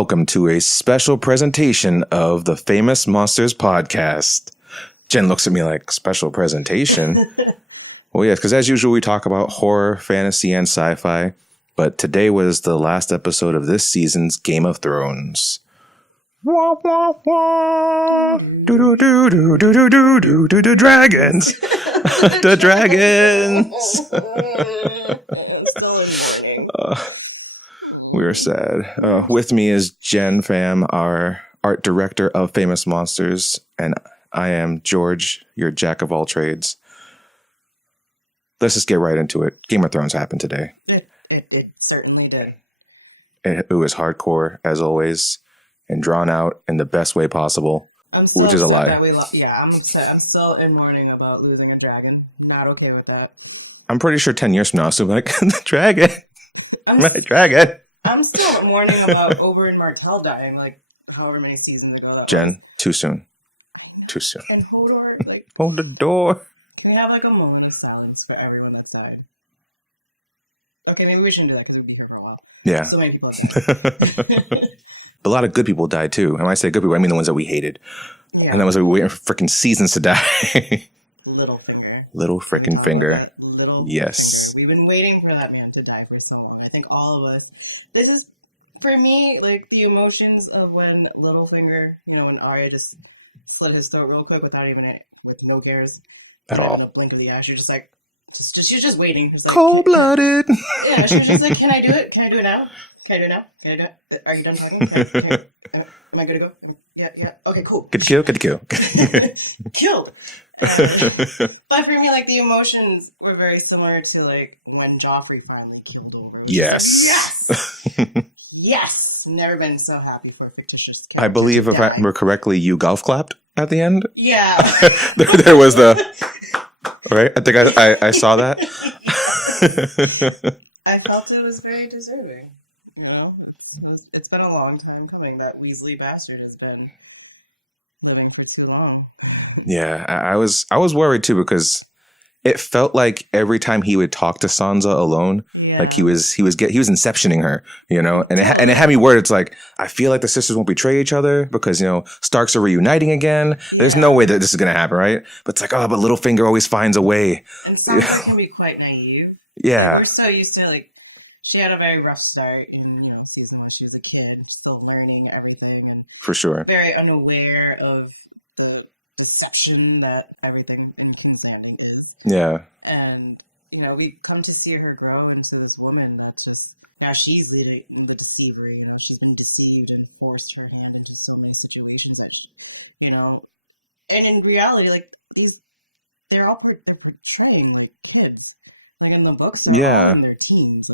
welcome to a special presentation of the Famous Monsters podcast. Jen looks at me like, special presentation? Well, yes, because as usual, we talk about horror, fantasy, and sci-fi. But today was the last episode of this season's Game of Thrones. Wah, wah, wah. Do, do, do, do, do, do, do, do, do, do, dragons. The dragons. We're sad. With me is Jen Pham, our art director of Famous Monsters, and I am George, your jack of all trades. Let's just get right into it. Game of Thrones happened today. It certainly did. It was hardcore, as always, and drawn out in the best way possible, which is a lie. I'm upset. I'm still in mourning about losing a dragon. Not okay with that. I'm pretty sure 10 years from now, I'll still be like, the dragon. My dragon. I'm still mourning about Oberyn Martell dying, like, however many seasons ago. Jen, too soon. Too soon. And Hodor, like... Hold the door. Can we have, like, a moment of silence for everyone that's died? Okay, maybe we shouldn't do that because we beat her for a while. Yeah. So many people died. A lot of good people died, too. And when I say good people, I mean the ones that we hated. Yeah. And that was like, we were waiting for freaking seasons to die. Little freaking finger. Yes. Finger. We've been waiting for that man to die for so long. I think all of us. This is, for me, like, the emotions of when Littlefinger, when Arya just slit his throat real quick without even it, with no cares at all. In the blink of the eye. She was just like, she was just waiting. Like, cold-blooded. Yeah, she was just like, can I do it? Can I do it now? Can I do it now? Can I do it? Are you done talking? Am I good to go? Yeah. Okay, cool. Good to kill. Killed. But for me, like, the emotions were very similar to, like, when Joffrey finally killed Oberyn. Yes. Yes. Yes. Never been so happy for a fictitious character. I believe, if I remember correctly, you golf clapped at the end. Yeah. there was the... Right? I think I saw that. I felt it was very deserving. It's been a long time coming. That Weasley bastard has been living for too long. Yeah, I was worried too, because it felt like every time he would talk to Sansa alone, like he was inceptioning her, and it had me worried. It's like, I feel like the sisters won't betray each other because Starks are reuniting again. Yeah. There's no way that this is gonna happen, right? But it's like, but Littlefinger always finds a way. And Sansa can be quite naive. Yeah, we're so used to, like, she had a very rough start in season one. She was a kid, still learning everything, and for sure, very unaware of the deception that everything in King's Landing is. Yeah, and we come to see her grow into this woman that's just now she's the deceiver. She's been deceived and forced her hand into so many situations that and in reality, like, they're portraying like kids. Like in the books, they're in their teens.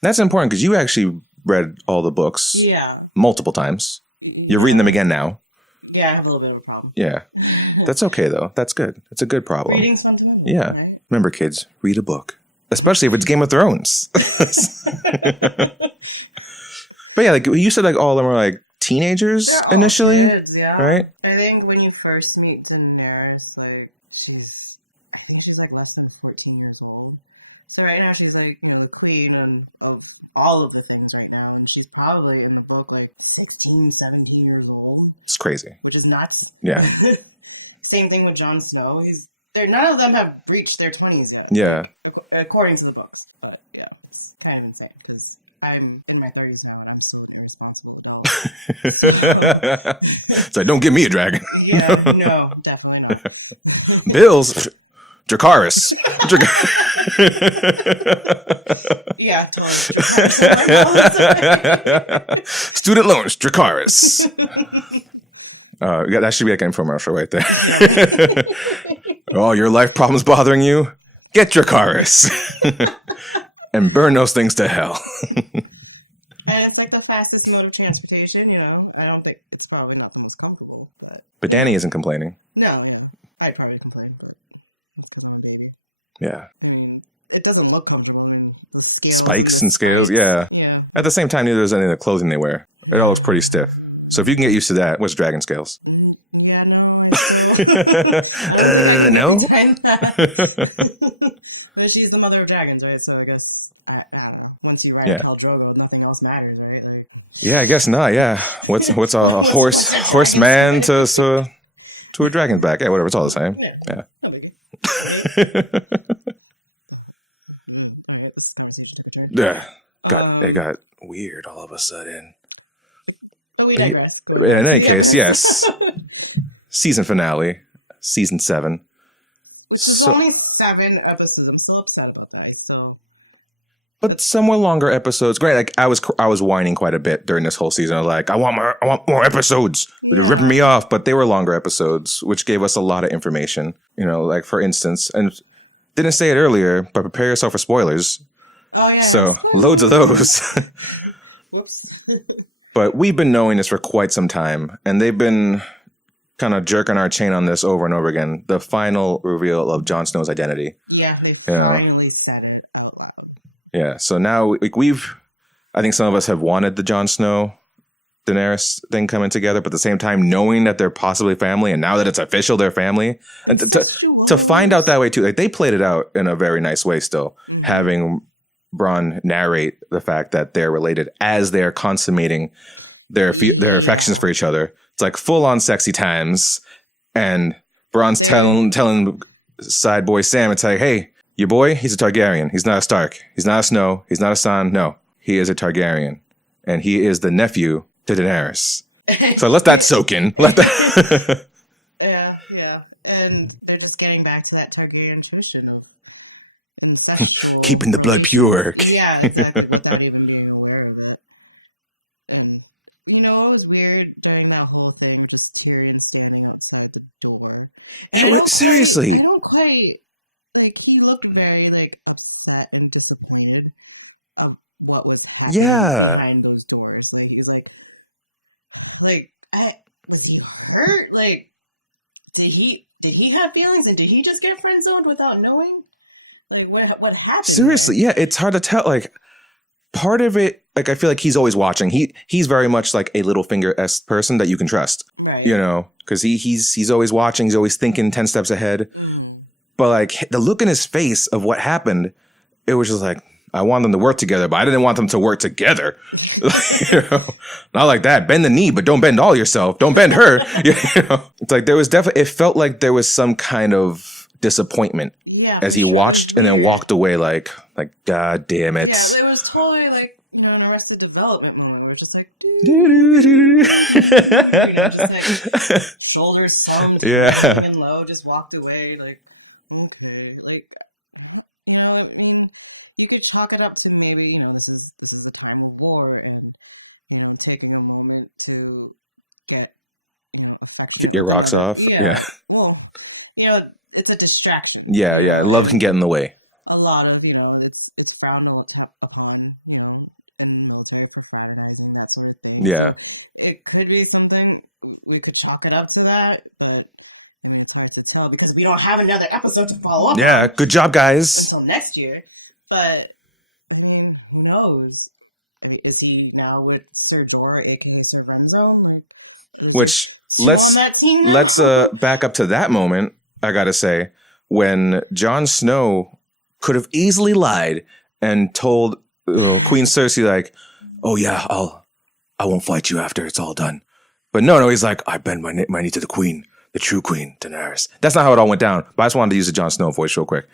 That's important because you actually read all the books multiple times. You're reading them again now. Yeah, I have a little bit of a problem. Yeah. That's okay, though. That's good. It's a good problem. Reading's fun to know. Yeah. Right? Remember, kids, read a book. Especially if it's Game of Thrones. But yeah, like you said, like all of them were like teenagers initially. Kids, yeah. Right? I think when you first meet Daenerys, like, I think she's like less than 14 years old. So right now she's like, the queen of all of the things right now. And she's probably in the book like 16, 17 years old. It's crazy. Which is nuts. Yeah. Same thing with Jon Snow. None of them have reached their 20s yet. Yeah. According to the books. But yeah, it's kind of insane because I'm in my 30s now and I'm still irresponsible. So don't give me a dragon. Yeah, no, definitely not. Bills. Dracarys. Yeah, totally. Student loans, Dracarys. That should be like an infomercial right there. Oh, your life problems bothering you? Get Dracarys. And burn those things to hell. And it's like the fastest mode of transportation, I don't think it's probably not the most comfortable. But Dany isn't complaining. No, I'd probably complain. Yeah. It doesn't look comfortable. Spikes and scales, yeah. At the same time, neither is any of the clothing they wear. It all looks pretty stiff. So if you can get used to that, what's dragon scales? Yeah, no. No? She's the mother of dragons, right? So I guess, I don't know. Once you ride Khal Drogo, nothing else matters, right? Like, Yeah, I guess not. Yeah, what's a horseman to a dragon's back? Yeah, whatever. It's all the same. Yeah. Yeah. It got weird all of a sudden. But we digress. In any case, yes. Season finale, season 7. It's only 7 episodes. I'm still upset about that. But some were longer episodes. Great. Like I was whining quite a bit during this whole season. Like I want more episodes. They're ripping me off. But they were longer episodes, which gave us a lot of information. You know, like for instance, and didn't say it earlier, but prepare yourself for spoilers. Oh yeah. So loads of those. Whoops. But we've been knowing this for quite some time, and they've been kind of jerking our chain on this over and over again. The final reveal of Jon Snow's identity. Yeah, they finally said it. Yeah, so now I think some of us have wanted the Jon Snow Daenerys thing coming together, but at the same time knowing that they're possibly family, and now that it's official, they're family, and to find out that way too, like they played it out in a very nice way. Still having Bronn narrate the fact that they're related as they're consummating their affections for each other. It's like full on sexy times, and Bronn's telling side boy Sam, it's like, hey. Your boy, he's a Targaryen. He's not a Stark. He's not a Snow. He's not a Son. No, he is a Targaryen. And he is the nephew to Daenerys. So let that soak in. Let that. Yeah. And they're just getting back to that Targaryen tradition of incestual keeping the blood pure. Yeah, exactly. Without even being aware of it. And, it was weird during that whole thing, just Tyrion standing outside the door. Seriously. I don't quite... Like, he looked very, upset and disappointed of what was happening behind those doors. Like, he was was he hurt? Like, did he have feelings? And did he just get friend-zoned without knowing? Like, what happened? Seriously, yeah, it's hard to tell. Like, part of it, like, I feel like he's always watching. He's very much like a Littlefinger-esque person that you can trust. Right. Because he's always watching. He's always thinking 10 steps ahead. Mm-hmm. But like the look in his face of what happened, it was just like, I want them to work together, but I didn't want them to work together. Not like that. Bend the knee, but don't bend all yourself. Don't bend her. It's like there was definitely, it felt like there was some kind of disappointment as he watched and then walked away like, God damn it. Yeah, it was totally like, an Arrested Development moment. We're just like, just like shoulders slumped, and low, just walked away like, okay, you could chalk it up to maybe, this is a time of war, and taking a moment to get your rocks off. Yeah. Well, it's a distraction. Yeah. Love can get in the way. A lot of, it's frowned upon, and military for fraternizing, that sort of thing. Yeah. It could be something we could chalk it up to that, but. It's hard to tell because we don't have another episode to follow up. Yeah, good job, guys. Until next year. But, who knows? Is he now with Ser Jorah, aka Sir Remzo? Which, let's back up to that moment, I gotta say, when Jon Snow could have easily lied and told Queen Cersei, like, oh yeah, I won't fight you after it's all done. But no, he's like, I bend my knee to the Queen. The true Queen, Daenerys. That's not how it all went down. But I just wanted to use the Jon Snow voice real quick.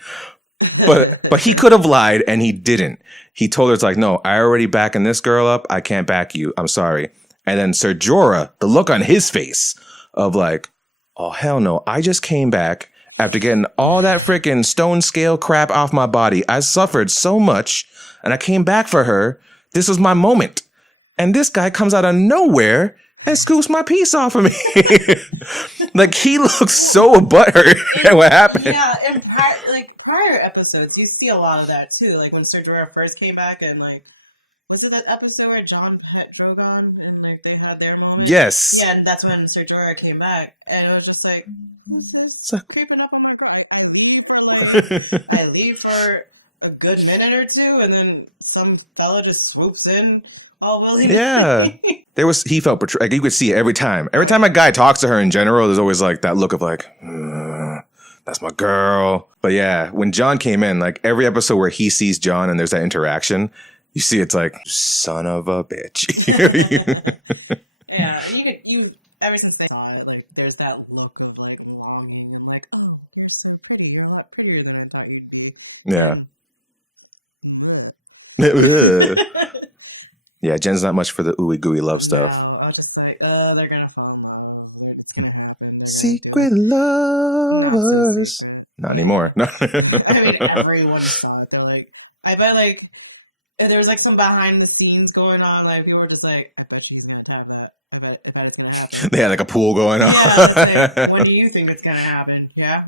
But he could have lied, and he didn't. He told her, it's like, no, I already backing this girl up. I can't back you. I'm sorry. And then Ser Jorah, the look on his face of like, oh, hell no. I just came back after getting all that freaking stone scale crap off my body. I suffered so much, and I came back for her. This was my moment. And this guy comes out of nowhere and scoops my piece off of me. Like, he looks so butthurt at what happened. Yeah, in prior episodes, you see a lot of that, too. Like, when Ser Jorah first came back, and, was it that episode where Jon pet Drogon, and, they had their moment? Yes. Yeah, and that's when Ser Jorah came back, and it was just like, who's this creeping up on my I leave for a good minute or two, and then some fella just swoops in. Oh, will he? Yeah. He felt betrayed. Like, you could see it every time. Every time a guy talks to her in general, there's always like that look of like, that's my girl. But yeah, when Jon came in, like every episode where he sees Jon and there's that interaction, You see, it's like, son of a bitch. Yeah, you ever since they saw it, like there's that look of like longing and like, oh, you're so pretty. You're a lot prettier than I thought you'd be. Yeah. Yeah, Jen's not much for the ooey gooey love stuff. No, I'll just say, oh, they're gonna fall in love. It's gonna happen. Secret lovers. Not anymore. No. I mean, everyone saw it. They're like, I bet like if there was like some behind the scenes going on. Like people were just like, I bet she's gonna have that. I bet it's gonna happen. They had like a pool going on. Yeah. Like, when do you think it's gonna happen? Yeah.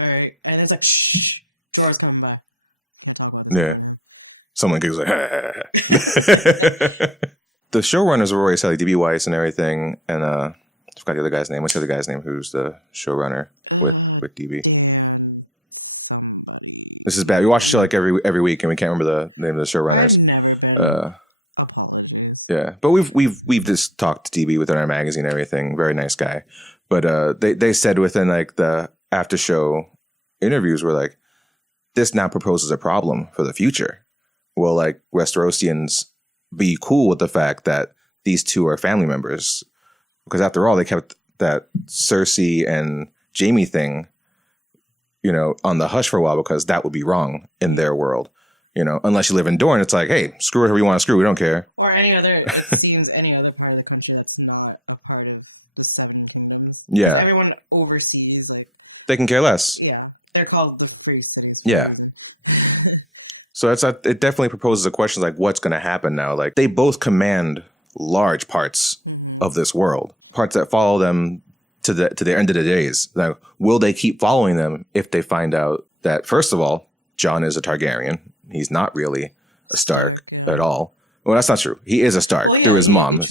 All right. And it's like, shh, Jorah's coming back. Yeah. Someone gives like, the showrunners were always Sally D.B. Weiss and everything, and I forgot the other guy's name. What's the other guy's name? Who's the showrunner with DB? This is bad. We watch the show like every week, and we can't remember the name of the showrunners. I've never been. Yeah, but we've just talked to DB within our magazine and everything. Very nice guy, but they said within like the after show interviews were like, this now proposes a problem for the future. Will like Westerosians be cool with the fact that these two are family members? Because after all, they kept that Cersei and Jaime thing, on the hush for a while because that would be wrong in their world. Unless you live in Dorne, it's like, hey, screw whoever you want to screw. We don't care. Or any other part of the country that's not a part of the Seven Kingdoms. Yeah. Everyone overseas, like they can care less. Yeah, they're called the Free Cities. Yeah. So it definitely proposes a question like, what's going to happen now? Like they both command large parts of this world, parts that follow them to the end of the days. Now, will they keep following them if they find out that, first of all, Jon is a Targaryen? He's not really a Stark at all. Well, that's not true. He is a Stark through his mom,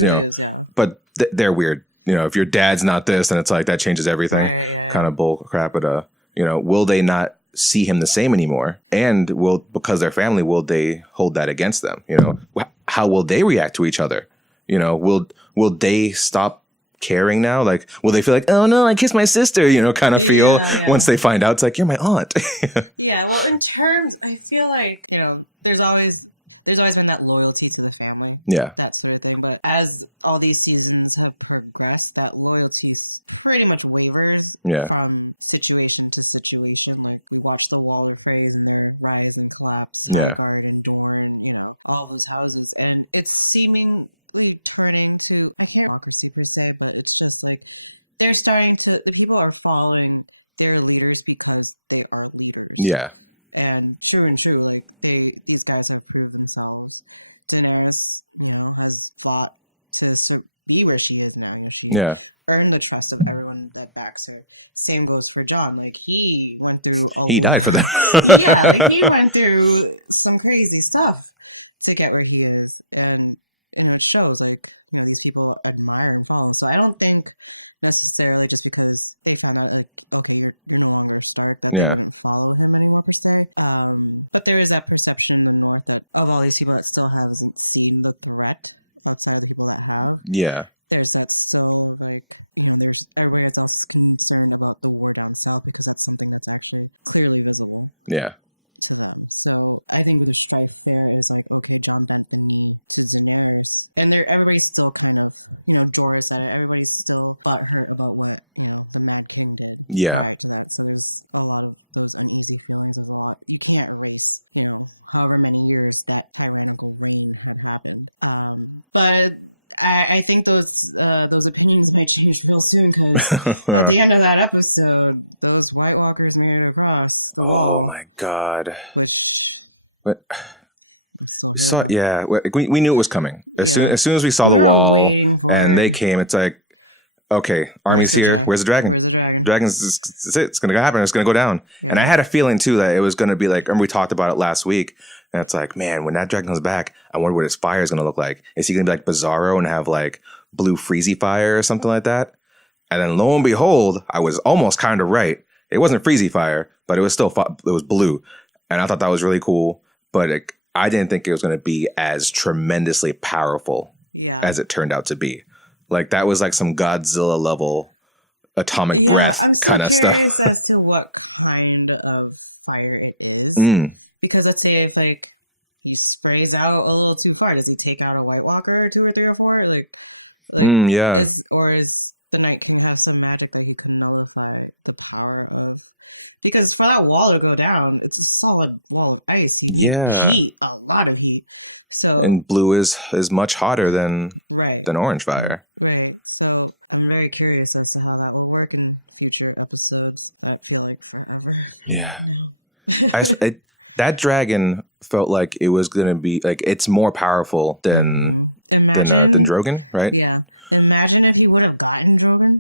but they're weird. If your dad's not this, then it's like that changes everything. Kind of bull crap. But will they not see him the same anymore? And because they're family, will they hold that against them? How will they react to each other? Will they stop caring now? Like, will they feel like, oh no, I kissed my sister, kind of feel once they find out it's like, you're my aunt. Yeah. Well, I feel like, there's always been that loyalty to the family. Yeah. That sort of thing. But as all these seasons have progressed, that loyalty's pretty much wavers from situation to situation. Like we watch the Wall of Praise and their rise and collapse. Yeah. And Dorne, all those houses, and it's seemingly turning to a democracy per se, but it's just like the people are following their leaders because they are the leaders. Yeah. And true, like these guys have proved themselves. Daenerys, has fought to be where she is now. She earned the trust of everyone that backs her. Same goes for Jon. Like he went through. He died for that. He went through some crazy stuff to get where he is, and it shows. Like these people admire and follow. So I don't think necessarily just because they kind of like, okay, you're no longer Stark. Follow him anymore per se. But there is that perception in the North of all these people that still haven't seen the threat outside of people that have. Yeah. There's that still there's everybody's less concerned about the war down south because that's something that's actually clearly visible. Yeah. So I think the strife there is like, okay, Jon Benton to Daenerys, and everybody's still kind of, Jorah said everybody's still butthurt about what the Night King did. Yeah. So there's a lot of those crazy feelings as well. We can't erase, however many years that tyrannical reign happened. But I think those opinions might change real soon because at the end of that episode, those White Walkers made it across. Oh my God! But we saw, we knew it was coming as soon as we saw the wall and they came. It's like, okay, army's here. Where's the dragon? Dragon's it's gonna happen. It's gonna go down. And I had a feeling too that it was gonna be like, and we talked about it last week. And it's like, man, when that dragon comes back, I wonder what his fire is going to look like. Is he going to be like Bizarro and have like blue freezy fire or something like that? And then lo and behold, I was almost kind of right. It wasn't freezy fire, but it was still, it was blue. And I thought that was really cool. But I didn't think it was going to be as tremendously powerful as it turned out to be. Like that was like some Godzilla level atomic breath kind of stuff. As to what kind of fire it is. Because let's say if he sprays out a little too far. Does he take out a White Walker or 2 or 3 or 4? Yeah. Is the Night King have some magic that he can nullify the power of? Because for that wall to go down, it's a solid wall of ice. Yeah. Heat, a lot of heat. So and blue is much hotter than orange fire. Right. So I'm very curious as to how that would work in future episodes. I feel like forever. Yeah. That dragon felt like it was gonna be like it's more powerful than Drogon, right? Yeah. Imagine if he would have gotten Drogon.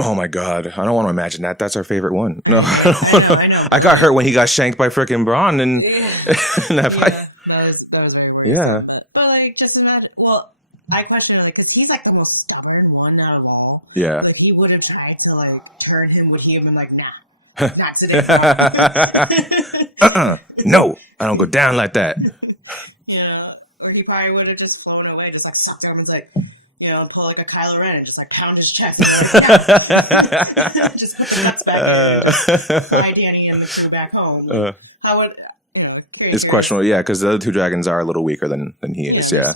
Oh my god, I don't want to imagine that. That's our favorite one. No, I know. I got hurt when he got shanked by frickin' Bronn and that fight. That was very weird. Yeah. But like, just imagine. Well, I question it, like, because he's like the most stubborn one out of all. Yeah. Like, he would have tried to like turn him. Would he have been like, nah, not today? No, I don't go down like that. Yeah. Or he probably would have just flown away, just like sucked him and like, pull like a Kylo Ren and just like pound his chest. And, like, yes. Just put the nuts back in. Fly Danny and the crew back home. How would it's questionable, yeah, because the other 2 dragons are a little weaker than he is. Yeah.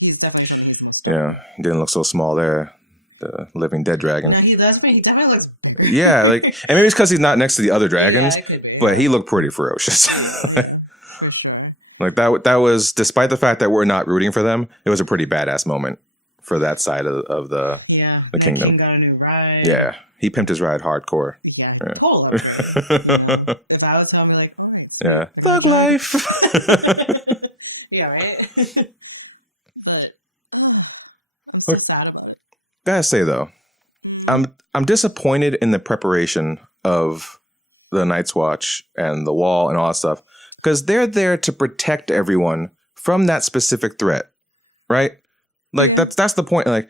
He's definitely he didn't look so small there. The living dead dragon. No, he definitely looks. Yeah, like, and maybe it's because he's not next to the other dragons, yeah, it could be. But he looked pretty ferocious. For sure. Like that was, despite the fact that we're not rooting for them, it was a pretty badass moment for that side of the kingdom. King got a new ride. Yeah, he pimped his ride hardcore. Yeah, totally. If I was home, like, yeah, thug life. Yeah, right. But I'm so sad about it. Gotta say though, I'm disappointed in the preparation of the Night's Watch and the wall and all that stuff. Because they're there to protect everyone from that specific threat, right? Like that's the point. Like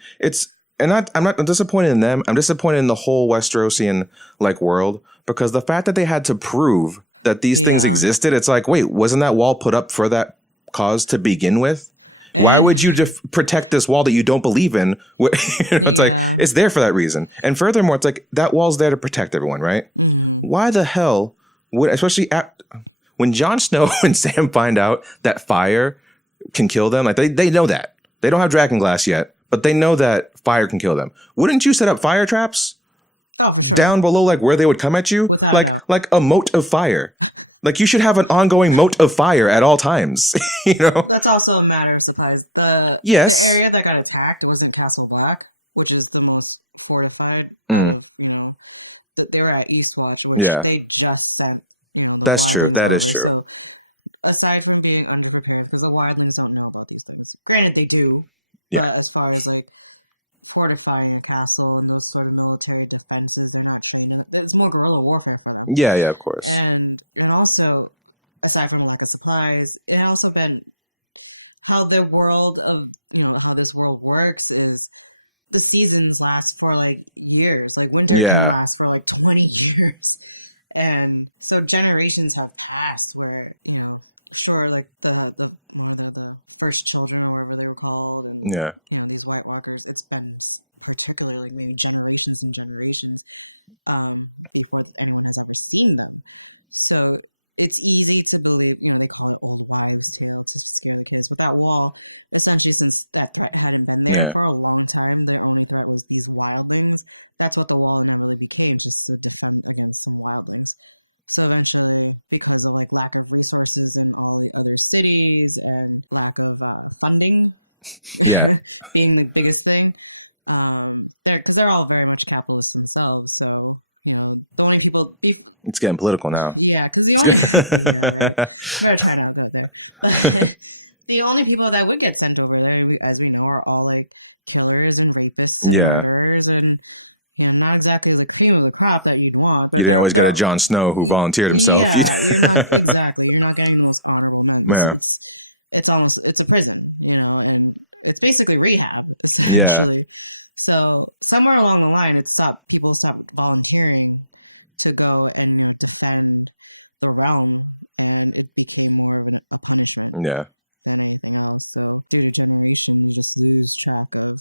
I'm not disappointed in them. I'm disappointed in the whole Westerosian like world because the fact that they had to prove that these things existed, it's like, wait, wasn't that wall put up for that cause to begin with? Why would you protect this wall that you don't believe in? It's like it's there for that reason. And furthermore, it's like that wall's there to protect everyone, right? Why the hell would, especially when Jon Snow and Sam find out that fire can kill them, like they know that. They don't have dragonglass yet, but they know that fire can kill them. Wouldn't you set up fire traps down below, like where they would come at you? Like a moat of fire. Like you should have an ongoing moat of fire at all times. That's also a matter of surprise. The area that got attacked was in Castle Black, which is the most fortified. They were at Eastwatch. Yeah. They just sent. That's true. That is true. So, aside from being underprepared, because the wildlings don't know about these things. Granted, they do. Yeah. But as far as like fortifying a castle and those sort of military defenses, they're not trained. It's more guerrilla warfare for them. Yeah, of course. And also, aside from lack of supplies, it has also been how the world of how this world works is the seasons last for like years. Like winter lasts for like 20 years. And so generations have passed where, like the first children or whatever they were called. And, these White Walkers, it's been particularly like maybe generations and generations before anyone has ever seen them. So it's easy to believe, we call it old bodies too, it's scary kids. But that wall, essentially since that threat hadn't been there for a long time, they only thought it was these wildlings. That's what the wall never really became, just to defend against some wildlings. So eventually, because of like lack of resources in all the other cities and lack of funding, being the biggest thing, because they're all very much capitalists themselves. So the only people it's getting political now. Yeah, because the only the only people that would get sent over there, as we know, are all like killers and rapists, and murderers, and not exactly the cream of the crop that you'd want. You didn't always get a Jon Snow who volunteered himself. Exactly. You're not getting the most honorable. It's a prison, and it's basically rehab. Yeah. So somewhere along the line, people stopped volunteering to go and defend the realm, and it became more of a punishment. Yeah. Through the generation, you just lose track of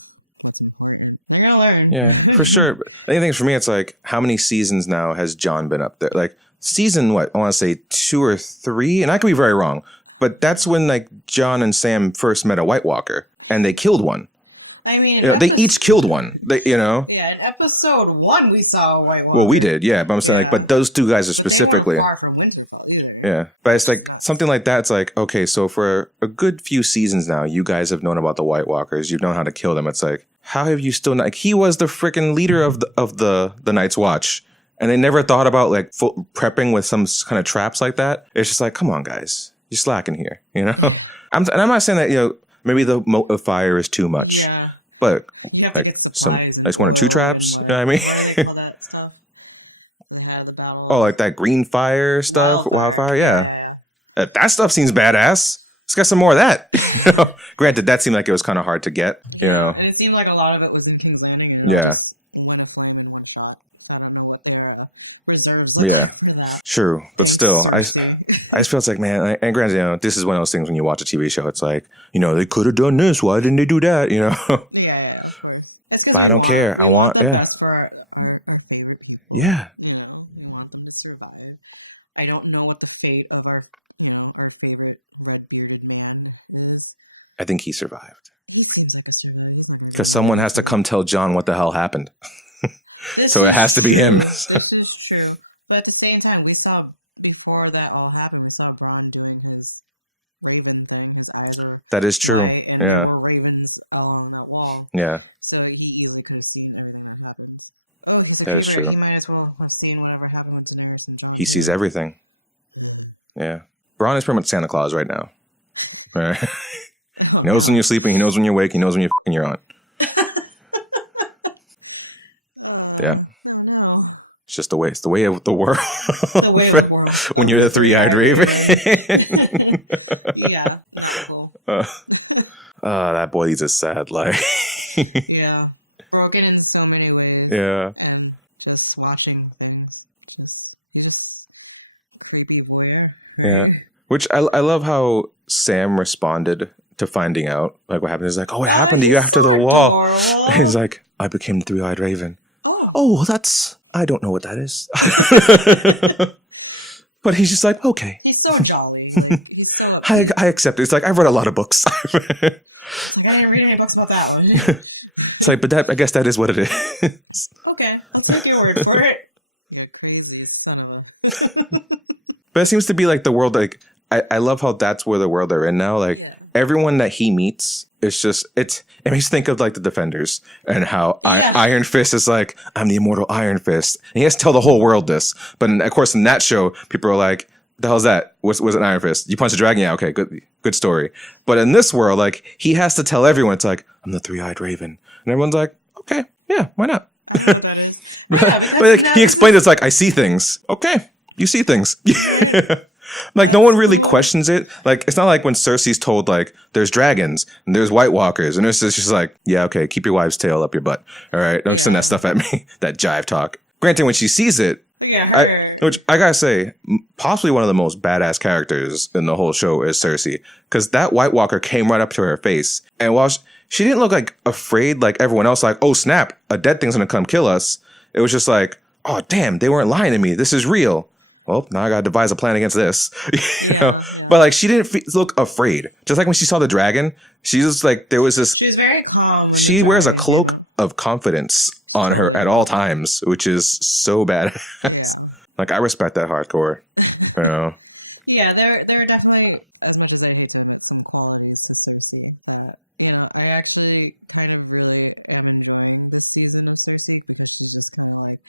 what's important. You're gonna learn. Yeah, for sure. I think for me, it's like, how many seasons now has Jon been up there? Like season what? I want to say 2 or 3, and I could be very wrong. But that's when like John and Sam first met a White Walker, and they killed one. I mean, They each killed one. Yeah, in episode 1 we saw a White Walker. Well, we did, yeah. But I'm saying like, but those two guys are specifically. They weren't far from Winterfell either. Yeah, but it's like something like that. It's like, okay, so for a good few seasons now, you guys have known about the White Walkers. You've known how to kill them. It's like, how have you still not? Like, he was the freaking leader of the Night's Watch, and they never thought about like prepping with some kind of traps like that. It's just like, come on, guys, you're slacking here. I'm not saying that maybe the moat of fire is too much. Yeah. But you have like to get some, like 1 or 2 traps, you know what I mean? What do they call that stuff? The battle. Oh, like that green fire stuff, wildfire, yeah. That stuff seems badass. Let's get some more of that. Granted, that seemed like it was kind of hard to get, And it seemed like a lot of it was in King's Landing. And yeah. When it burned in one shot. I don't know what their reserves. Yeah. True, but still, I just feel it's like, man, and granted, this is one of those things when you watch a TV show, it's like, they could have done this. Why didn't they do that? Yeah. But I don't care. I want, yeah. Want to survive. I don't know what the fate of our favorite white-bearded man is. I think he survived. He seems like he survived. Because someone has to come tell John what the hell happened. So it has to be him. This is true. But at the same time, we saw, before that all happened, we saw Bronn doing his raven thing. That is true. And yeah. more ravens on that wall. Yeah. So he easily could have seen everything that happened. Oh, because that is true. He might as well have seen whatever happened with Daenerys and Jon. He sees everything. Yeah. Bronn is pretty much Santa Claus right now. Right. He knows when you're sleeping. He knows when you're awake. He knows when you're on. Yeah. It's just the way. It's the way of the world. The way of the world. When you're the three-eyed raven. Yeah. That boy leads a sad life. Yeah. Broken in so many ways. Yeah. And just watching them. He's a freaking voyeur. Yeah. Which I love how Sam responded to finding out like what happened. He's like, oh, what happened to you after the wall? And he's like, I became the three-eyed raven. Oh, I don't know what that is. But he's just like, okay. He's so jolly. He's so I accept it. It's like, I've read a lot of books. I didn't read any books about that one. It's like, but I guess that is what it is. Okay, let's take your word for it. You crazy son of a... But it seems to be like the world, like, I love how that's where the world they're in now. Like, everyone that he meets, it's just, it makes you think of like the Defenders and how Iron Fist is like, I'm the immortal Iron Fist. And he has to tell the whole world this. But of course, in that show, people are like, the hell's that? What's an Iron Fist? You punch a dragon? Yeah, okay, good story. But in this world, like, he has to tell everyone, it's like, I'm the three-eyed raven. And everyone's like, okay, yeah, why not? I don't know what that is. But like, he explained it's like, I see things. Okay, you see things. Like, no one really questions it. Like, it's not like when Cersei's told, like, there's dragons and there's White Walkers. And it's just like, yeah, okay, keep your wives' tail up your butt. All right, don't send that stuff at me. That jive talk. Granted, when she sees it, which I gotta say, possibly one of the most badass characters in the whole show is Cersei. Because that White Walker came right up to her face. And while she didn't look like afraid like everyone else, like, oh, snap, a dead thing's gonna come kill us. It was just like, oh, damn, they weren't lying to me. This is real. Well, now I gotta devise a plan against this. But like, she didn't look afraid. Just like when she saw the dragon, she was like, there was this. She was very calm. She wears a cloak of confidence on her at all times, which is so badass. Yeah. Like, I respect that hardcore. Yeah, there are definitely, as much as I hate to have some qualities to Cersei, but I actually kind of really am enjoying this season of Cersei because she's just kind of like,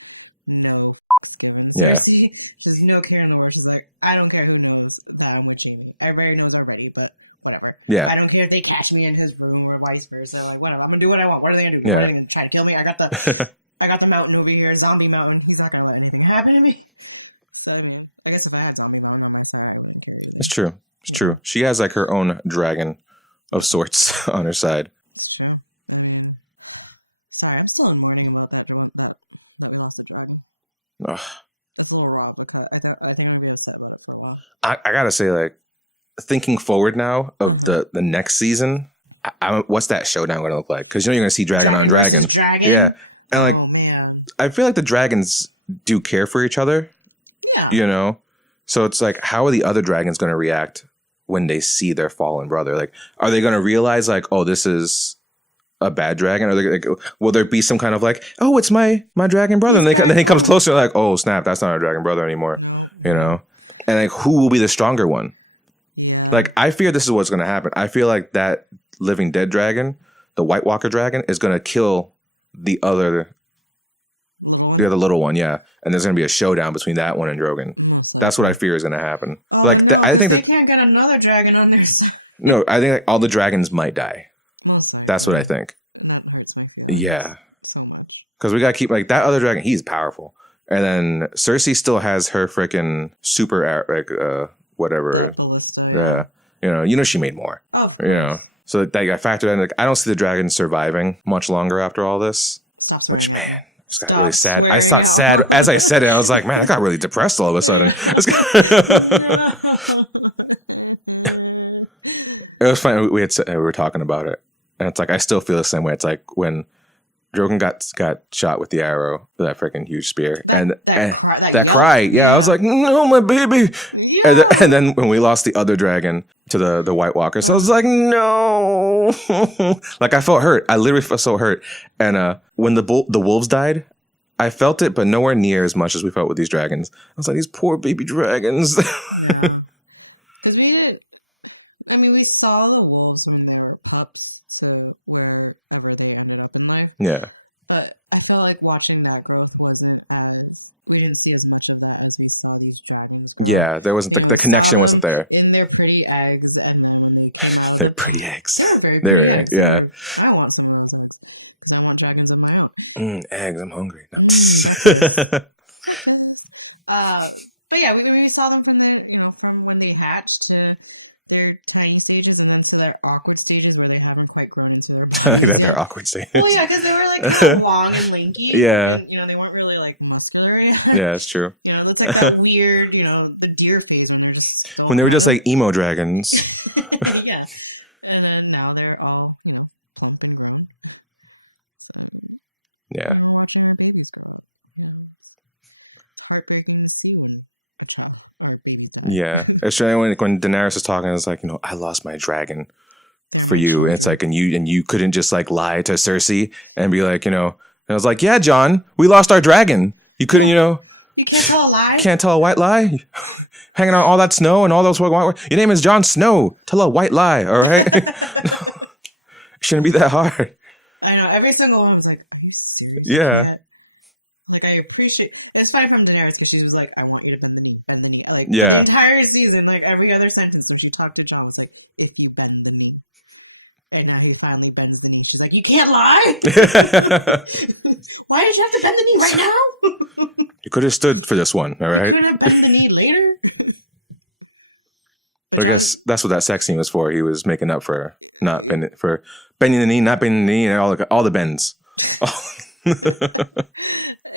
no skin. Yeah. She's no care in the world. She's like, I don't care who knows that I'm witching. Everybody knows already, but whatever. Yeah. I don't care if they catch me in his room or vice versa. Like, whatever. I'm gonna do what I want. What are they gonna do? Yeah. Are they gonna try to kill me? I got the mountain over here, zombie mountain. He's not gonna let anything happen to me. So I guess if I had zombie mountain on my side. It's true. It's true. She has like her own dragon of sorts on her side. It's true. Sorry, I'm still in mourning about that. It's a little lot, but I think we really said about it. I gotta say, like, thinking forward now of the next season, what's that showdown gonna look like? Because you're gonna see dragon on dragon. Yeah, and like, oh, man. I feel like the dragons do care for each other. Yeah. So it's like, how are the other dragons gonna react when they see their fallen brother? Like, are they going to realize like, oh, this is a bad dragon? Or like, will there be some kind of like, oh, it's my dragon brother? And then he comes closer, like, oh snap, that's not our dragon brother anymore, you know? And like, who will be the stronger one? Like, I fear this is what's going to happen. I feel like that living dead dragon, the White Walker dragon, is going to kill the other little one, yeah. And there's going to be a showdown between that one and Drogon. That's what I fear is going to happen. Oh, like, no, I think they can't get another dragon on their side. No, I think like, all the dragons might die. That's what I think. Yeah. Because we got to keep, like, that other dragon, he's powerful. And then Cersei still has her freaking super, like, whatever. Yeah. You know, she made more. Oh. You know. So that got factored in. Like, I don't see the dragon surviving much longer after all this. Which, man, just got really sad. I thought sad as I said it. I was like, man, I got really depressed all of a sudden. It was funny. We were talking about it, and it's like I still feel the same way. It's like when Drogon got shot with the arrow, that freaking huge spear, that cry. Yeah, I was like, no, my baby. Yeah. And then when we lost the other dragon to the White Walker, so I was like, no. Like, I felt hurt. I literally felt so hurt. And when the wolves died, I felt it, but nowhere near as much as we felt with these dragons. I was like, these poor baby dragons. It made it. I mean, we saw the wolves when they were up, so where they were looking like. Yeah. But I felt like watching that growth wasn't. We didn't see as much of that as we saw these dragons. Yeah, there wasn't the connection wasn't there. In their pretty eggs, and then when they came out, they're pretty eggs. They were yeah. I want some of those. So I want dragons in my own. Eggs. I'm hungry. No. But yeah, we saw them from when they hatched to their tiny stages, and then to their awkward stages where they haven't quite grown into their. They're awkward stages. Well, yeah, because they were like kind of long and lanky. Yeah. And, they weren't really like muscular yet. Yeah, it's true. It's like that weird, the deer phase when they're just. When they were just like emo dragons. Yeah, and then now they're all. Yeah. Heartbreaking to see one. Yeah, it's true. When Daenerys is talking, it's like, I lost my dragon for you, and it's like, and you couldn't just like lie to Cersei and be like, and I was like, yeah, Jon, we lost our dragon. You couldn't, You can't tell a lie. Can't tell a white lie. Hanging on all that snow and all those white. Your name is Jon Snow. Tell a white lie, all right? It shouldn't be that hard. I know. Every single one was like, yeah. Like, I appreciate. It's funny from Daenerys because she was like, "I want you to bend the knee." Like, yeah. The entire season, like every other sentence when she talked to Jon was like, "If you bend the knee," and now he finally bends the knee. She's like, "You can't lie. Why did you have to bend the knee right now? You could have stood for this one, all right? You could have bend the knee later." But I guess that's what that sex scene was for. He was making up for bending the knee, not bending the knee, and all the bends.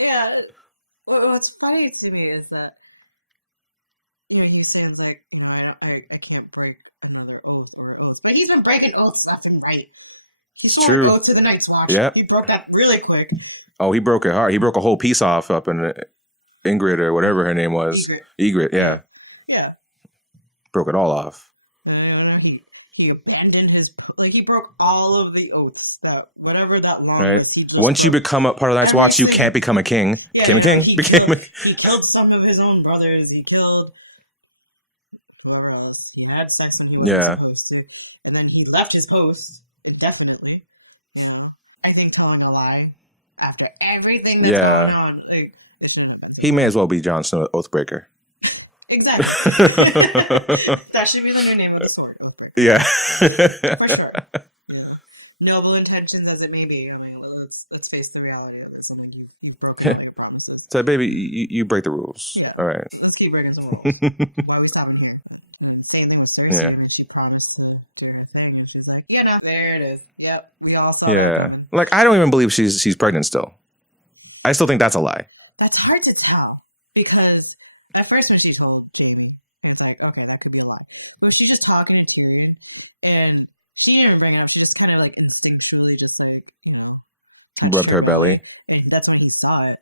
Yeah. What's funny to me is that he says like I can't break another oath or an oath, but he's been breaking oaths left and right. He's true. Go to the Night's Watch. Yeah. He broke that really quick. Oh, he broke it hard. He broke a whole piece off up in Ingrid or whatever her name was. Ygritte, yeah. Yeah. Broke it all off. I don't know. He abandoned his. Like, he broke all of the oaths that whatever that law was. Once you become a part of the Night's Watch, you can't become a king. Yeah, became a king. He killed some of his own brothers. He killed whoever else. He had sex when he wasn't supposed to, and then he left his post indefinitely. I think telling a lie after everything that's going on. Like, he may as well be Jon Snow, Oathbreaker. Exactly. That should be the new name of the sword. Yeah. For sure. Noble intentions as it may be, I mean, let's face the reality of it. Something you broke all your promises. So, baby, you break the rules. Yeah. All right. Let's keep breaking the rules. Why are we stopping here? And the same thing with Cersei when she promised to do her thing, and she's like, there it is. Yep, we all saw it. Yeah. Like, I don't even believe she's pregnant still. I still think that's a lie. That's hard to tell because at first when she told Jaime, it's like, okay, that could be a lie. But she's just talking to Tyrion, and she didn't even bring it up. She just kind of like instinctually just like rubbed her belly. And that's when he saw it.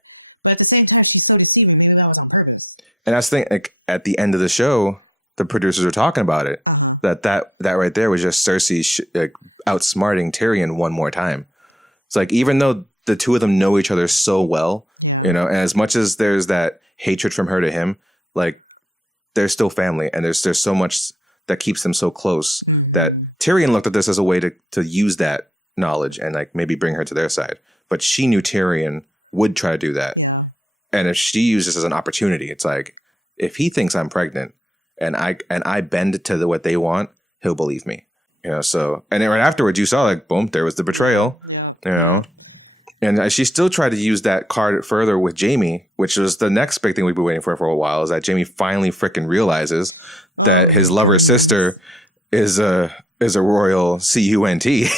But at the same time, she's still deceiving. Maybe that was on purpose. And I was thinking, like, at the end of the show, the producers were talking about it. That right there was just Cersei outsmarting Tyrion one more time. It's like, even though the two of them know each other so well, and as much as there's that hatred from her to him, like, they're still family, and there's so much that keeps them so close that Tyrion looked at this as a way to use that knowledge and like maybe bring her to their side. But she knew Tyrion would try to do that. Yeah. And if she used this as an opportunity, it's like, if he thinks I'm pregnant and I bend to what they want, he'll believe me. So, and then right afterwards you saw, like, boom, there was the betrayal. And she still tried to use that card further with Jaime, which was the next big thing we've been waiting for a while, is that Jaime finally freaking realizes that his lover's sister is a royal cunt,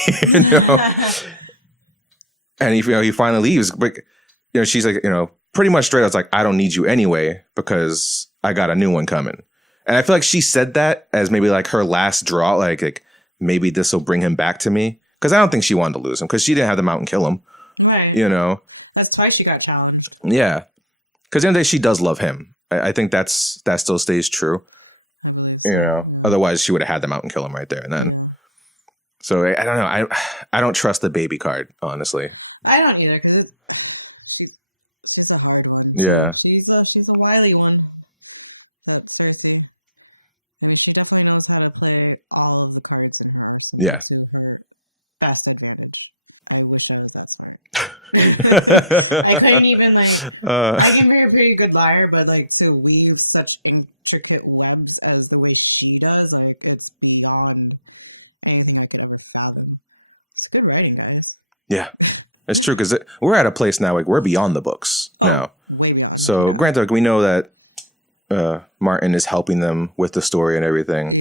and he finally leaves. But she's like, pretty much straight. I was like, I don't need you anyway because I got a new one coming. And I feel like she said that as maybe like her last draw, like maybe this will bring him back to me, because I don't think she wanted to lose him, because she didn't have them out and kill him. Right. That's why she got challenged. Yeah, because at the end of the day, she does love him. I think that still stays true. Otherwise she would have had them out and kill him right there and then. So I don't know. I don't trust the baby card, honestly. I don't either, because she's a hard one. Yeah. She's a wily one. That's certainly. I mean, she definitely knows how to play all of the cards in her arms. Yeah. To her best advantage. I wish I was that smart. I couldn't even I can be a pretty good liar, but to weave such intricate webs as the way she does, it's beyond anything I could ever fathom. It's good writing, guys. Yeah, it's true, because we're at a place now, like, we're beyond the books now. Way beyond. So granted, we know that Martin is helping them with the story and everything,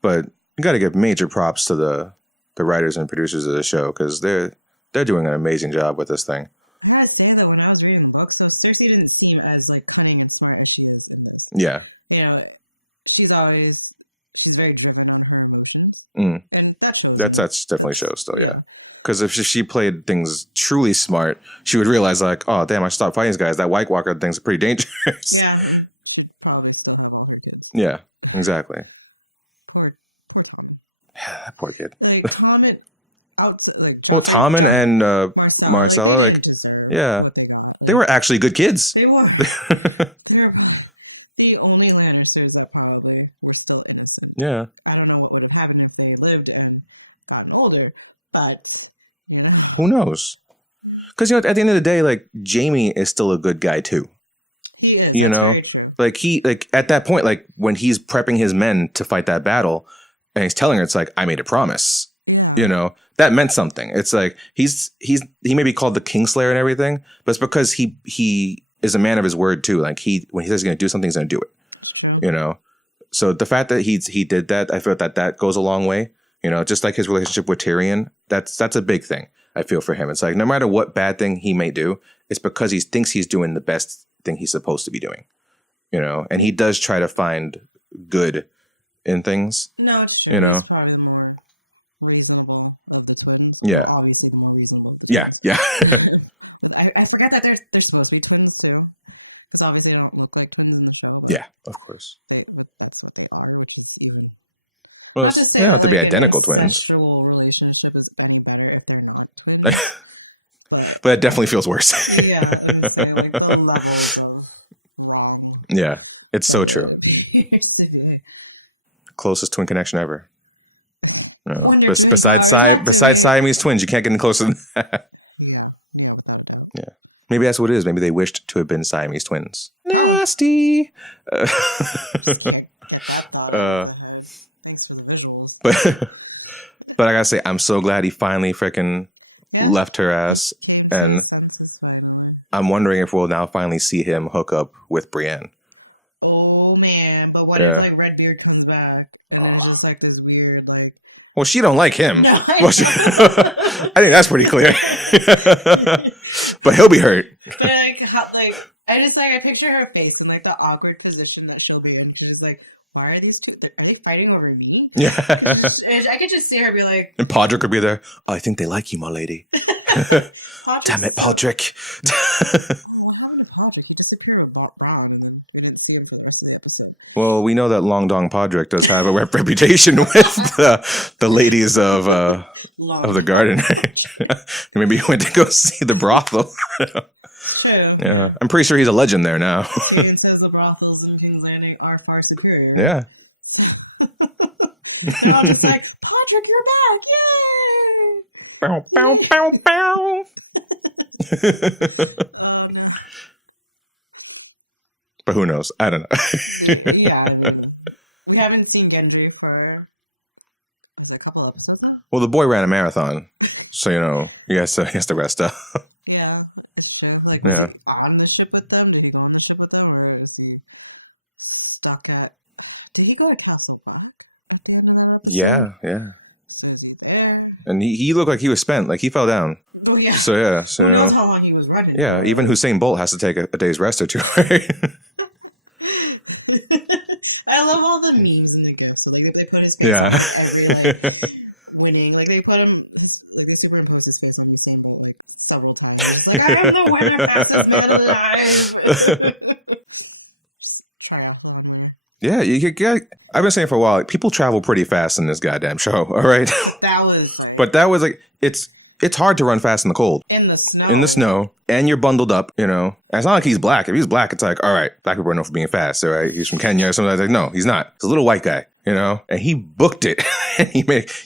but you got to give major props to the writers and producers of the show, because they're doing an amazing job with this thing. I gotta say, though, when I was reading the book, so Cersei didn't seem as cunning and smart as she is in this. Yeah. She's very driven on her emotion. Mm. And that shows. That's definitely shows still, yeah. Because if she played things truly smart, she would realize, like, oh, damn, I should stop fighting these guys. That White Walker thing's pretty dangerous. Yeah. She'd probably see that. Yeah, exactly. Poor Poor kid. Tommen and Marcella, they were actually good kids. They were. They're the only Lannisters that probably was still innocent. Yeah. I don't know what would have happened if they lived and got older, but who knows? Because at the end of the day, like, Jaime is still a good guy too. He is. Like at that point, like when he's prepping his men to fight that battle, and he's telling her, it's like, I made a promise. Yeah. That meant something. It's like he may be called the Kingslayer and everything, but it's because he is a man of his word too. Like when he says he's going to do something, he's going to do it. Sure. So the fact that he did that, I feel that goes a long way. Just like his relationship with Tyrion, that's a big thing. I feel for him. It's like, no matter what bad thing he may do, it's because he thinks he's doing the best thing he's supposed to be doing. And he does try to find good in things. No, it's true. It's probably more reasonable of the twins. Yeah. Obviously, the more reasonable. Yeah. I forgot that they're supposed to be twins too. So obviously, they don't look like them in the show. Yeah, of course. Well, they don't have to be identical twins. Sexual relationship is any better if you're not twins. But it definitely feels worse. Yeah, I would say, the level of wrong. Yeah, it's so true. Closest twin connection ever. No. Besides Siamese twins, you can't get any closer than that. Yeah. Maybe that's what it is. Maybe they wished to have been Siamese twins. Nasty. But I gotta say, I'm so glad he finally freaking left her ass, and I'm wondering if we'll now finally see him hook up with Brienne. Oh man! But what if Redbeard comes back and it's just this weird Well, she don't like him. No, I think that's pretty clear. But he'll be hurt. But I picture her face in the awkward position that she'll be in. She's like, why are these two? Are they fighting over me? Yeah. I could just see her be like... And Podrick would be there. I think they like you, my lady. Damn it, Podrick. What happened to Patrick, he disappeared with Bob Brown. We didn't see him in the rest of the episode. Well, we know that Long Dong Podrick does have a reputation with the ladies of the garden. Maybe he went to go see the brothel. True. Yeah, I'm pretty sure he's a legend there now. Tyrion says the brothels in King's Landing are far superior. Yeah. And I'm just like, Patrick, you're back! Yay! Bow, bow, bow, bow. But who knows? I don't know. Yeah, I mean, we haven't seen Gendry for a couple episodes now. Well, the boy ran a marathon, so he has to rest up. Yeah. Like, Yeah. on the ship with them? Did he go on the ship with them? Or was he stuck at... Did he go to Castle Rock? Yeah. There. And he looked like he was spent, like he fell down. Oh, yeah. So yeah, Who knows how long he was running? Yeah, even Usain Bolt has to take a day's rest or two, right? I love all the memes and the gifs. Like they put his face Yeah. on every winning. Like they put him, like they superimpose his face on Usain Bolt like several times. It's like I am the winner, fastest man alive. Triumph on him. Yeah, I've been saying for a while, like, people travel pretty fast in this goddamn show. All right, That was. but that was like it's hard to run fast in the cold. In the snow. In the snow, and you're bundled up, And it's not like he's black. If he's black, it's like, all right, black people are known for being fast, all right? He's from Kenya or something. I was like, no, he's not. He's a little white guy, And he booked it.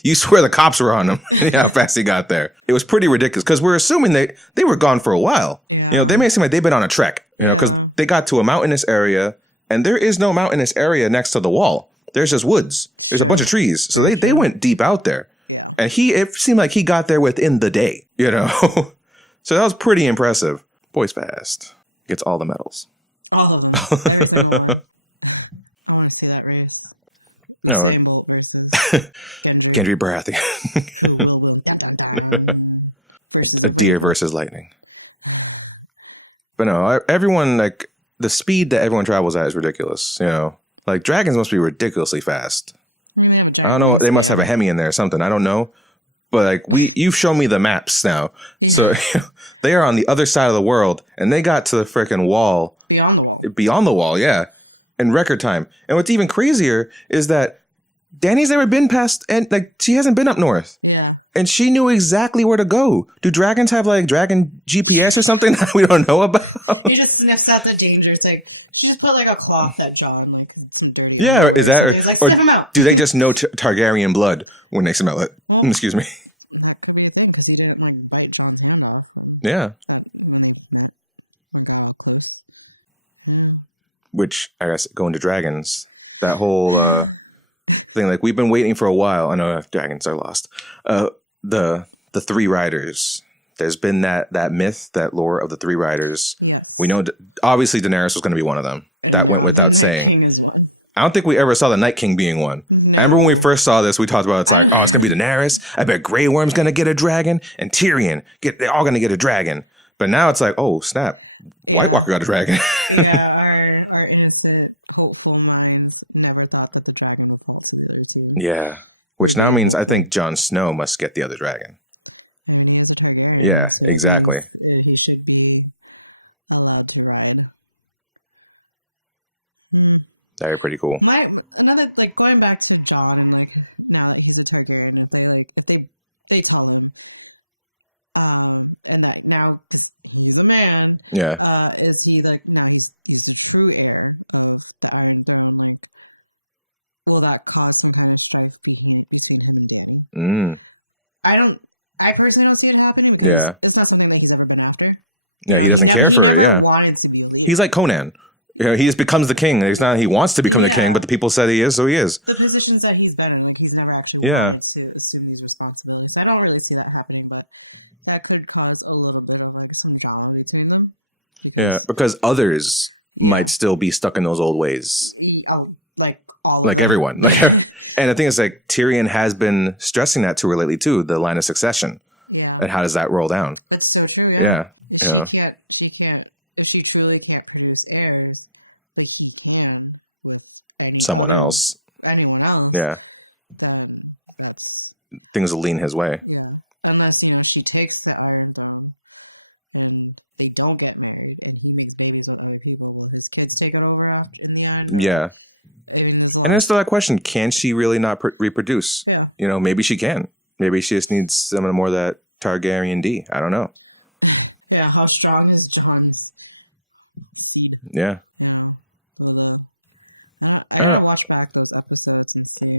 You swear the cops were on him. How fast he got there. It was pretty ridiculous because we're assuming they were gone for a while. Yeah. They may seem like they've been on a trek, because they got to a mountainous area, and there is no mountainous area next to the wall. There's just woods. There's a bunch of trees. So they went deep out there. And it seemed like he got there within the day, So that was pretty impressive. Boy's fast. Gets all the medals. All of them. Every single one. I want to see that race. No. Usain Bolt versus Gendry Baratheon. A deer versus lightning. But no, everyone, like, the speed that everyone travels at is ridiculous, Like, dragons must be ridiculously fast. I don't know. They must have a Hemi in there or something. I don't know. But like you've shown me the maps now. So they are on the other side of the world and they got to the freaking wall. Beyond the wall. Beyond the wall, yeah. In record time. And what's even crazier is that Dany's never been past, and like she hasn't been up north. Yeah. And she knew exactly where to go. Do dragons have like dragon GPS or something that we don't know about? He just sniffs out the danger. It's like, she just put like a cloth at John, like some dirty. Yeah, is that like, or sniff him out. do they just know Targaryen blood when they smell it? Well, Excuse me. What do you think? He didn't like bite John. Yeah. Which I guess going to dragons, that whole thing, like we've been waiting for a while. I know dragons are lost. The three riders. There's been that myth, that lore of the three riders. Yes. We know obviously Daenerys was going to be one of them. That went without saying. I don't think we ever saw the Night King being one. No. I remember when we first saw this, we talked about it's like, oh, it's going to be Daenerys. I bet Grey Worm's going to get a dragon, and Tyrion they're all going to get a dragon. But now it's like, oh snap, White Walker got a dragon. Yeah, our innocent, hopeful minds never thought that the dragon would possibly. Yeah, which now means I think Jon Snow must get the other dragon. Yeah, exactly. He should be allowed to ride. That would be pretty cool. Another, like, going back to Jon, like, now that he's a Targaryen, they tell him, and that now he's a man. Yeah. Is he like now he's the true heir of the Iron Throne? Like, will that cause some kind of strife between him and Tyrion? I personally don't see it happening. Because it's not something that he's ever been after. Yeah, he doesn't care for it. Yeah. Wanted to be he's like Conan. He just becomes the king. It's not he wants to become the king, but the people said he is, so he is. The positions that he's been in, he's never actually wanted to assume these responsibilities. I don't really see that happening, but that could cause a little bit of like some drama between them. Yeah, because others might still be stuck in those old ways. Like everyone. And the thing is, like, Tyrion has been stressing that to her lately too, the line of succession. Yeah. And how does that roll down? That's so true. Yeah. She can't if she truly can't produce heirs, if she can someone else. Anyone else. Yeah. Things will lean his way. Yeah. Unless, she takes the Iron Throne and they don't get married and he makes babies with other people. His kids take it over after in the end. Yeah. And there's still that question, can she really not reproduce? Yeah. You know, maybe she can. Maybe she just needs some more of that Targaryen D. I don't know. Yeah, how strong is John's seed? Yeah. I gotta watch back those episodes to see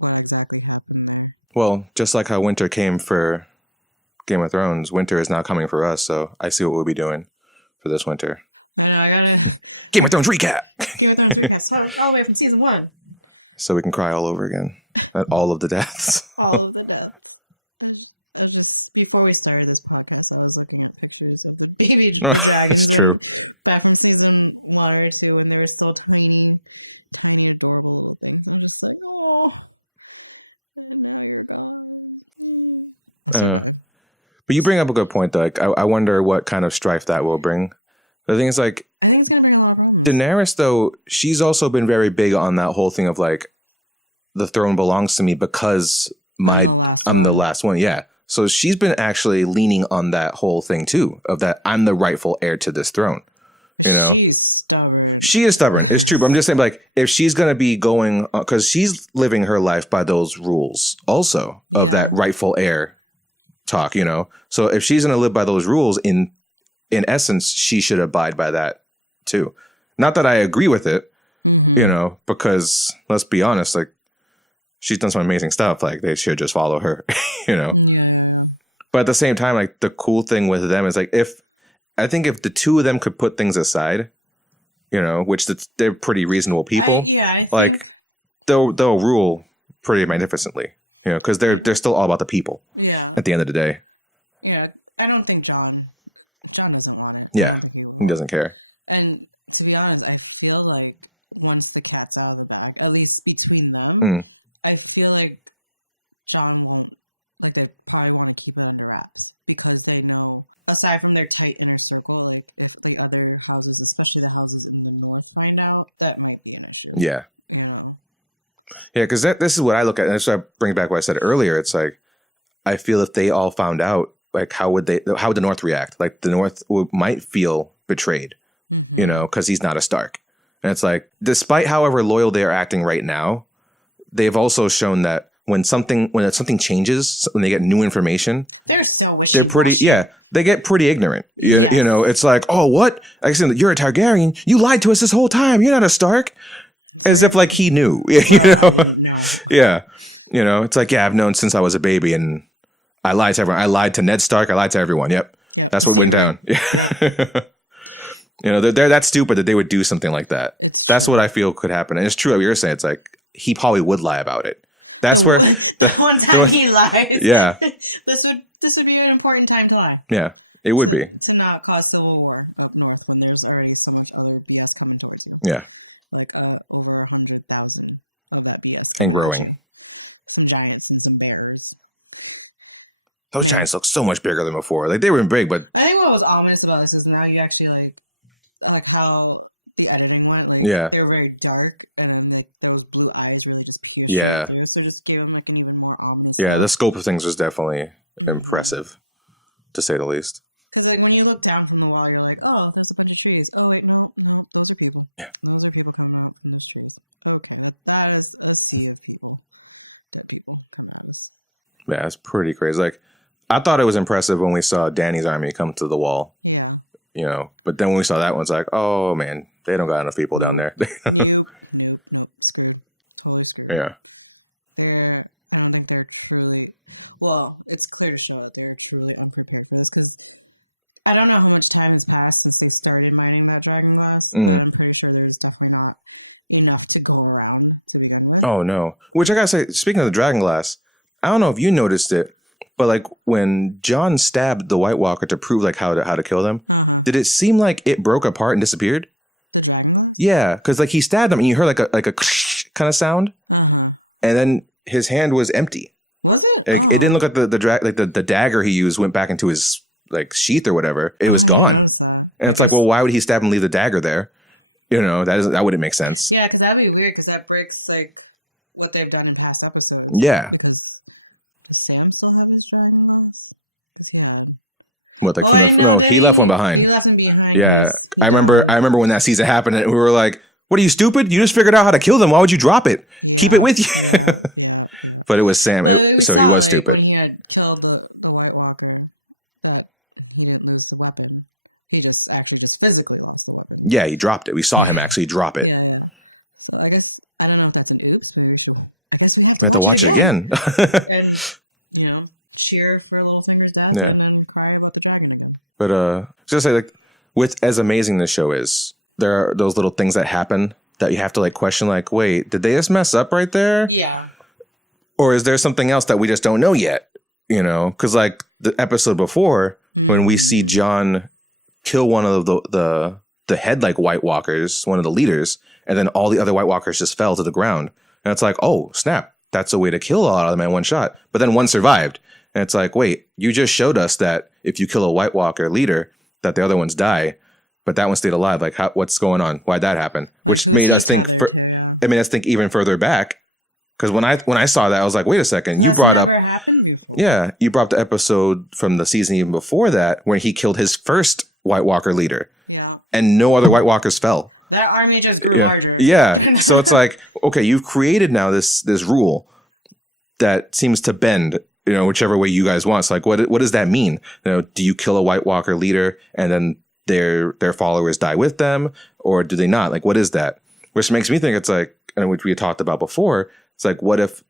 how exactly happened. Well, just like how winter came for Game of Thrones, winter is now coming for us, so I see what we'll be doing for this winter. I know, I gotta... Game of Thrones recap! Game of Thrones recap, starting all the way from season 1. So we can cry all over again at all of the deaths. All of the deaths. I just, before we started this podcast, I was looking at pictures of the baby dragons. That's true. Back from season 1 or 2 when they were still tiny adorable. I'm just like, oh. But you bring up a good point, though. Like, I wonder what kind of strife that will bring. The thing is, like, I think it's gonna bring a lot of Daenerys, though, she's also been very big on that whole thing of, like, the throne belongs to me because I'm the last one. Yeah. So she's been actually leaning on that whole thing, too, of that I'm the rightful heir to this throne. You know? She's stubborn. She is stubborn. It's true. But I'm just saying, like, if she's going to be going, because she's living her life by those rules also of that rightful heir talk, you know? So if she's going to live by those rules, in essence, she should abide by that too. Not that I agree with it, you know, because let's be honest, like, she's done some amazing stuff. Like, they should just follow her, you know? Yeah. But at the same time, like, the cool thing with them is, like, I think if the two of them could put things aside, you know, which they're pretty reasonable people, like, they'll rule pretty magnificently, you know, because they're still all about the people. Yeah. At the end of the day. Yeah, I don't think John doesn't want it. Yeah, he doesn't care. And to be honest, I feel like once the cat's out of the bag, at least between them, I feel like John won't, like, they probably want to keep it under wraps because they know, aside from their tight inner circle, like, if the other houses, especially the houses in the north, find out, that might be an issue. Yeah. Yeah, because this is what I look at, and this brings back what I said earlier. It's like, I feel if they all found out, like, how would the North react? Like, the North might feel betrayed, you know, because he's not a Stark. And it's like, despite however loyal they are acting right now, they've also shown that when something changes, when they get new information, they're pretty, they get pretty ignorant. You know, it's like, oh, what? I said, you're a Targaryen. You lied to us this whole time. You're not a Stark. As if, like, he knew, you know? Yeah. You know, it's like, I've known since I was a baby, and I lied to everyone. I lied to Ned Stark. I lied to everyone. Yep. That's what went down. You know, they're that stupid that they would do something like that. That's what I feel could happen. And it's true what you're saying. It's like, he probably would lie about it. That's where one time he lies. Yeah. This would be an important time to lie. Yeah, it would be. To not cause civil war up north when there's already so much other BS coming towards us. Yeah. Like over 100,000 of that BS. And growing. Some giants and some bears. Those giants look so much bigger than before. Like, they were big, but I think what was ominous about this is now you actually like how the editing went. Like, yeah. They were very dark, and then, like, those blue eyes really just pierced through, so just gave them, like, an even more ominous. Yeah, the scope of things was definitely impressive, to say the least. Because, like, when you look down from the wall, you're like, oh, there's a bunch of trees. Oh, wait, no, those are people. Yeah. Those are people coming out from the trees. Okay. That is a sea of people. Yeah, it's pretty crazy. Like, I thought it was impressive when we saw Dany's army come to the wall. Yeah. You know, but then when we saw that one, it's like, oh, man, they don't got enough people down there. Yeah. I don't think they're truly... Well, it's clear to show that they're truly unprepared for this, because I don't know how much time has passed since they started mining that dragon glass, but I'm pretty sure there's definitely not enough to go around. Oh, no. Which I gotta say, speaking of the dragon glass, I don't know if you noticed it, but, like, when Jon stabbed the White Walker to prove, like, how to kill them, did it seem like it broke apart and disappeared? The dragon glass? Yeah, because, like, he stabbed him and you heard like a kind of sound, and then his hand was empty. Was it? Like, it didn't look like the dagger he used went back into his, like, sheath or whatever. It was gone, and it's like, well, why would he stab and leave the dagger there? You know, that wouldn't make sense. Yeah, because that'd be weird, because that breaks, like, what they've done in past episodes. Yeah. Does Sam still have his dragon glass? Yeah. What, like Oh, from I the didn't know no? that He left one he behind. left him behind. Yeah, Yes. I remember when that season happened, and we were like, "What are you, stupid? You just figured out how to kill them. Why would you drop it? Keep it with you." Yeah. But it was Sam, But we so he saw, was like, stupid. when he had killed the White Walker, that he was not gonna. He just actually just physically lost the White Walker. Yeah, he dropped it. We saw him actually drop it. Yeah. I guess I don't know if that's a loop to it. I guess we have to watch it again. And cheer for Littlefinger's death, Yeah. and then cry about the dragon again. But just say, like, with as amazing this show is, there are those little things that happen that you have to like question, like, wait, did they just mess up right there? Yeah. Or is there something else that we just don't know yet? Because like the episode before, when we see John kill one of the head like White Walkers, one of the leaders, and then all the other White Walkers just fell to the ground, and it's like, oh snap, that's a way to kill a lot of them in one shot. But then one survived, and it's like, wait, you just showed us that if you kill a White Walker leader, that the other ones die, but that one stayed alive. Like, what's going on? Why'd that happen? Which made us think. It made us think even further back. Because when I saw that, I was like, wait a second, you brought up. Yeah, you brought up the episode from the season even before that, where he killed his first White Walker leader, and no other White Walkers fell. That army just grew larger. Yeah, so it's like, okay, you've created now this rule that seems to bend, whichever way you guys want. So like, what does that mean? Do you kill a White Walker leader and then their followers die with them, or do they not? Like, what is that? Which makes me think it's like, and which we had talked about before. It's like, what if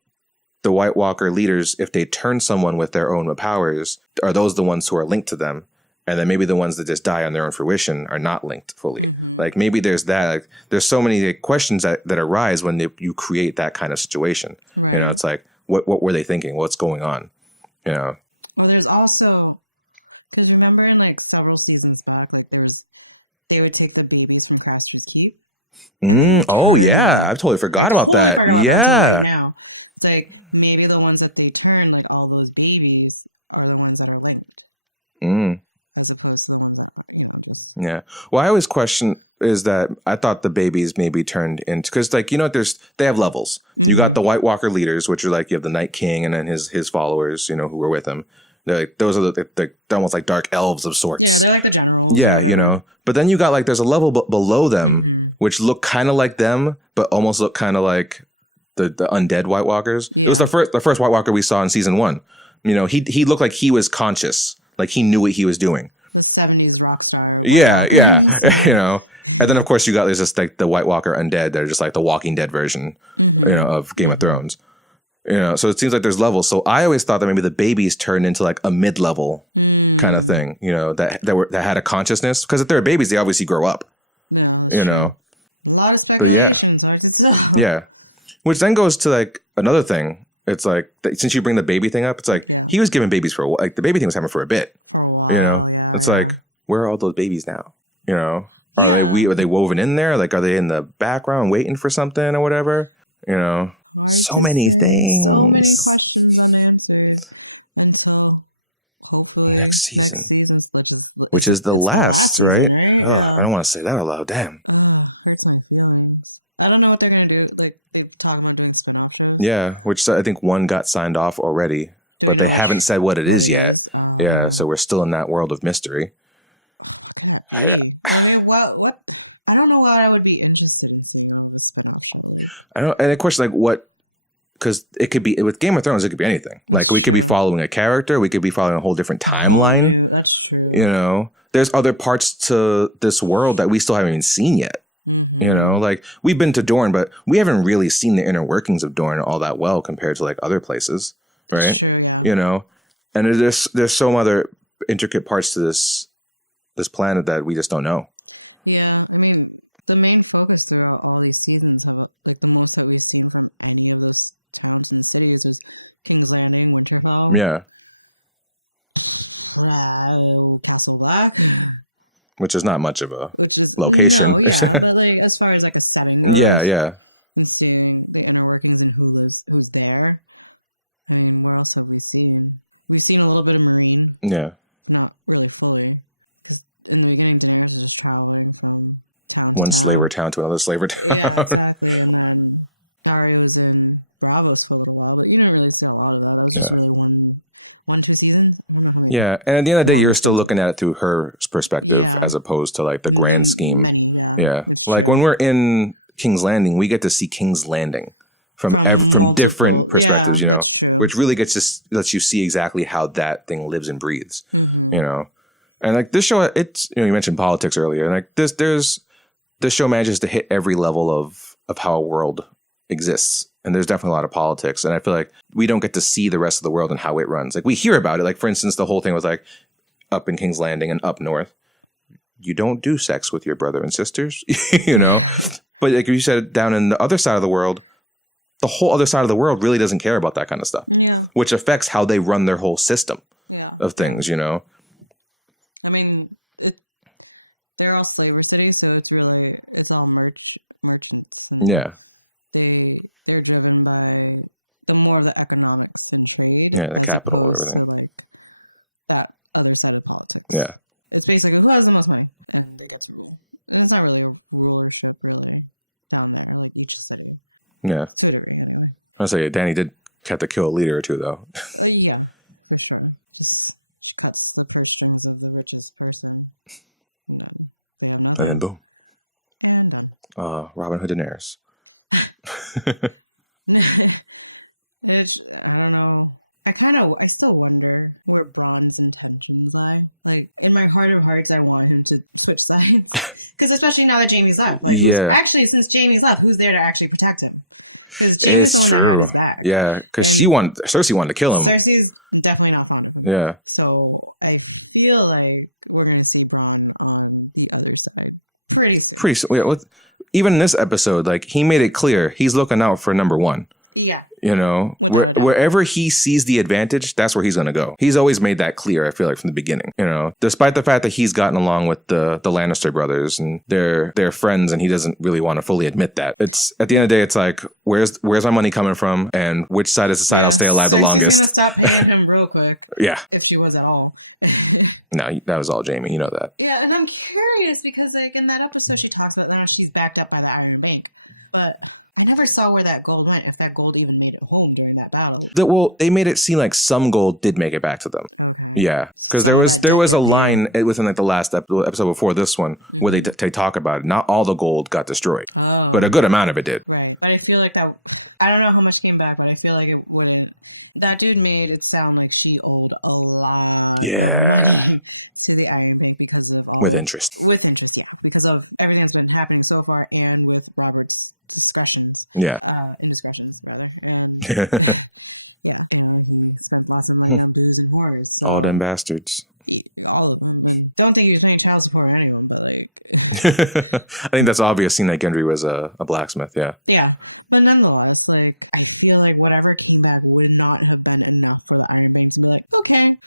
the White Walker leaders, if they turn someone with their own powers, are those the ones who are linked to them? And then maybe the ones that just die on their own fruition are not linked fully. Mm-hmm. Like maybe there's that. Like, there's so many questions that arise when you create that kind of situation. Right. It's like, what were they thinking? What's going on? Well, there's also, did you remember in like several seasons back, like they would take the babies from Craster's Keep? Oh yeah, I totally forgot about that. Yeah. Now, it's like maybe the ones that they turn, like all those babies, are the ones that are linked. As opposed to the ones that are linked. Yeah. Well, I always question is that I thought the babies maybe turned into, because like they have levels. You got the White Walker leaders, which are like you have the Night King and then his followers, who were with him. They're like, those are they're almost like dark elves of sorts. Yeah, they're like the generals. Yeah, But then you got like there's a level below them. Which look kind of like them, but almost look kind of like the undead White Walkers. Yeah. It was the first White Walker we saw in season 1. He looked like he was conscious, like he knew what he was doing. The 70s rock star. Yeah. And then of course there's just like the White Walker undead. They're just like the Walking Dead version, of Game of Thrones. So it seems like there's levels. So I always thought that maybe the babies turned into like a mid-level kind of thing. That had a consciousness, because if they're babies, they obviously grow up. Yeah. A lot of speculation. Yeah. Which then goes to like another thing. It's like, since you bring the baby thing up, it's like he was giving babies for like the baby thing was happening for a bit. Oh, wow. It's like, where are all those babies now? Are they woven in there? Like, are they in the background waiting for something or whatever? So many things. So many questions unanswered. And so, next season, which is the last, right? Oh, I don't want to say that out loud. Damn. I don't know what they're gonna do. They talk about doing spin-off shows. Yeah, which I think one got signed off already, but they haven't said what it is yet. Yeah, so we're still in that world of mystery. I mean, what? I don't know what I would be interested in seeing on this. I don't, and of course, like what? Because it could be with Game of Thrones, it could be anything. Like we could be following a character, we could be following a whole different timeline. That's true. There's other parts to this world that we still haven't even seen yet. Like we've been to Dorne, but we haven't really seen the inner workings of Dorne all that well compared to like other places, right? True, and there's so other intricate parts to this planet that we just don't know. Yeah, I mean, the main focus throughout all these seasons, the most that we've seen from this series is King's Landing, Winterfell. Yeah. Castle Black. Which is not much of a location. But like, as far as like a setting. Yeah. We see the inner workings and who's there. And what else have we seen? We've seen a little bit of Marine. Yeah. Not really fully. In the beginning, Darren was just traveling from town. One slaver town to another slaver town. Yeah, exactly. Ari was in Bravos for a while, but we didn't really see a lot of that. That was just really one, 2 seasons. Yeah, and at the end of the day, you're still looking at it through her perspective as opposed to like the grand scheme. Yeah, like when we're in King's Landing, we get to see King's Landing from different perspectives, you know, which really lets you see exactly how that thing lives and breathes, you know. And like this show, it's, you know, you mentioned politics earlier, and like this show manages to hit every level of how a world exists. And there's definitely a lot of politics. And I feel like we don't get to see the rest of the world and how it runs. Like we hear about it. Like, for instance, the whole thing was like up in King's Landing and up north, you don't do sex with your brother and sisters, you know. But like you said, down in the other side of the world, the whole other side of the world really doesn't care about that kind of stuff, which affects how they run their whole system of things, you know. I mean, they're all slaver cities, so it's really, it's all merchants. Yeah. They're driven by the more of the economics and trade. Yeah, the capital or everything. That other side of politics. Yeah. But basically, who has the most money? And they go through there. And it's not really a real show down there, like each city. Yeah. So I'll say Danny did have to kill a leader or two, though. Yeah, for sure. That's the purse strings of the richest person. And then boom. Robin Hood Daenerys. I don't know. I still wonder where Bronn's intentions lie. Like, in my heart of hearts, I want him to switch sides. Because especially now that Jaime's left. Like, actually, since Jaime's left, who's there to actually protect him? It's true. Yeah, because Cersei wanted to kill him. Cersei's definitely not gone. Yeah. So I feel like we're going to see Bronn pretty soon. Yeah, even in this episode, like, he made it clear he's looking out for number one. Yeah. You know, wherever he sees the advantage, that's where he's going to go. He's always made that clear, I feel like, from the beginning. You know, despite the fact that he's gotten along with the Lannister brothers and they're friends, and he doesn't really want to fully admit that. It's at the end of the day, it's like, where's my money coming from, and which side is the side I'll stay alive the longest. Gonna stop paying him real quick. Yeah. If she was at all. No, that was all Jaime. You know that. Yeah, and I'm curious because, like, in that episode, she talks about now she's backed up by the Iron Bank, but I never saw where that gold went, if that gold even made it home during that battle. Well, they made it seem like some gold did make it back to them. Okay. Yeah, because there was a line within like the last episode before this one where they talk about it. Not all the gold got destroyed, but a good amount of it did. Right. I feel like that. I don't know how much came back, but I feel like it wouldn't. That dude made it sound like she owed a lot. Yeah. To the Iron Bank because of with interest. With interest, yeah, because of everything that's been happening so far, and with Robert's discussions. Yeah. Indiscretions, yeah, you know, he spent lots of money on booze and whores. All them bastards. Don't think he was paying child support or anyone, but like. I think that's obvious, seeing that Gendry was a blacksmith, yeah. Yeah. But nonetheless, like, I feel like whatever came back would not have been enough for the Iron Bank to be like, okay.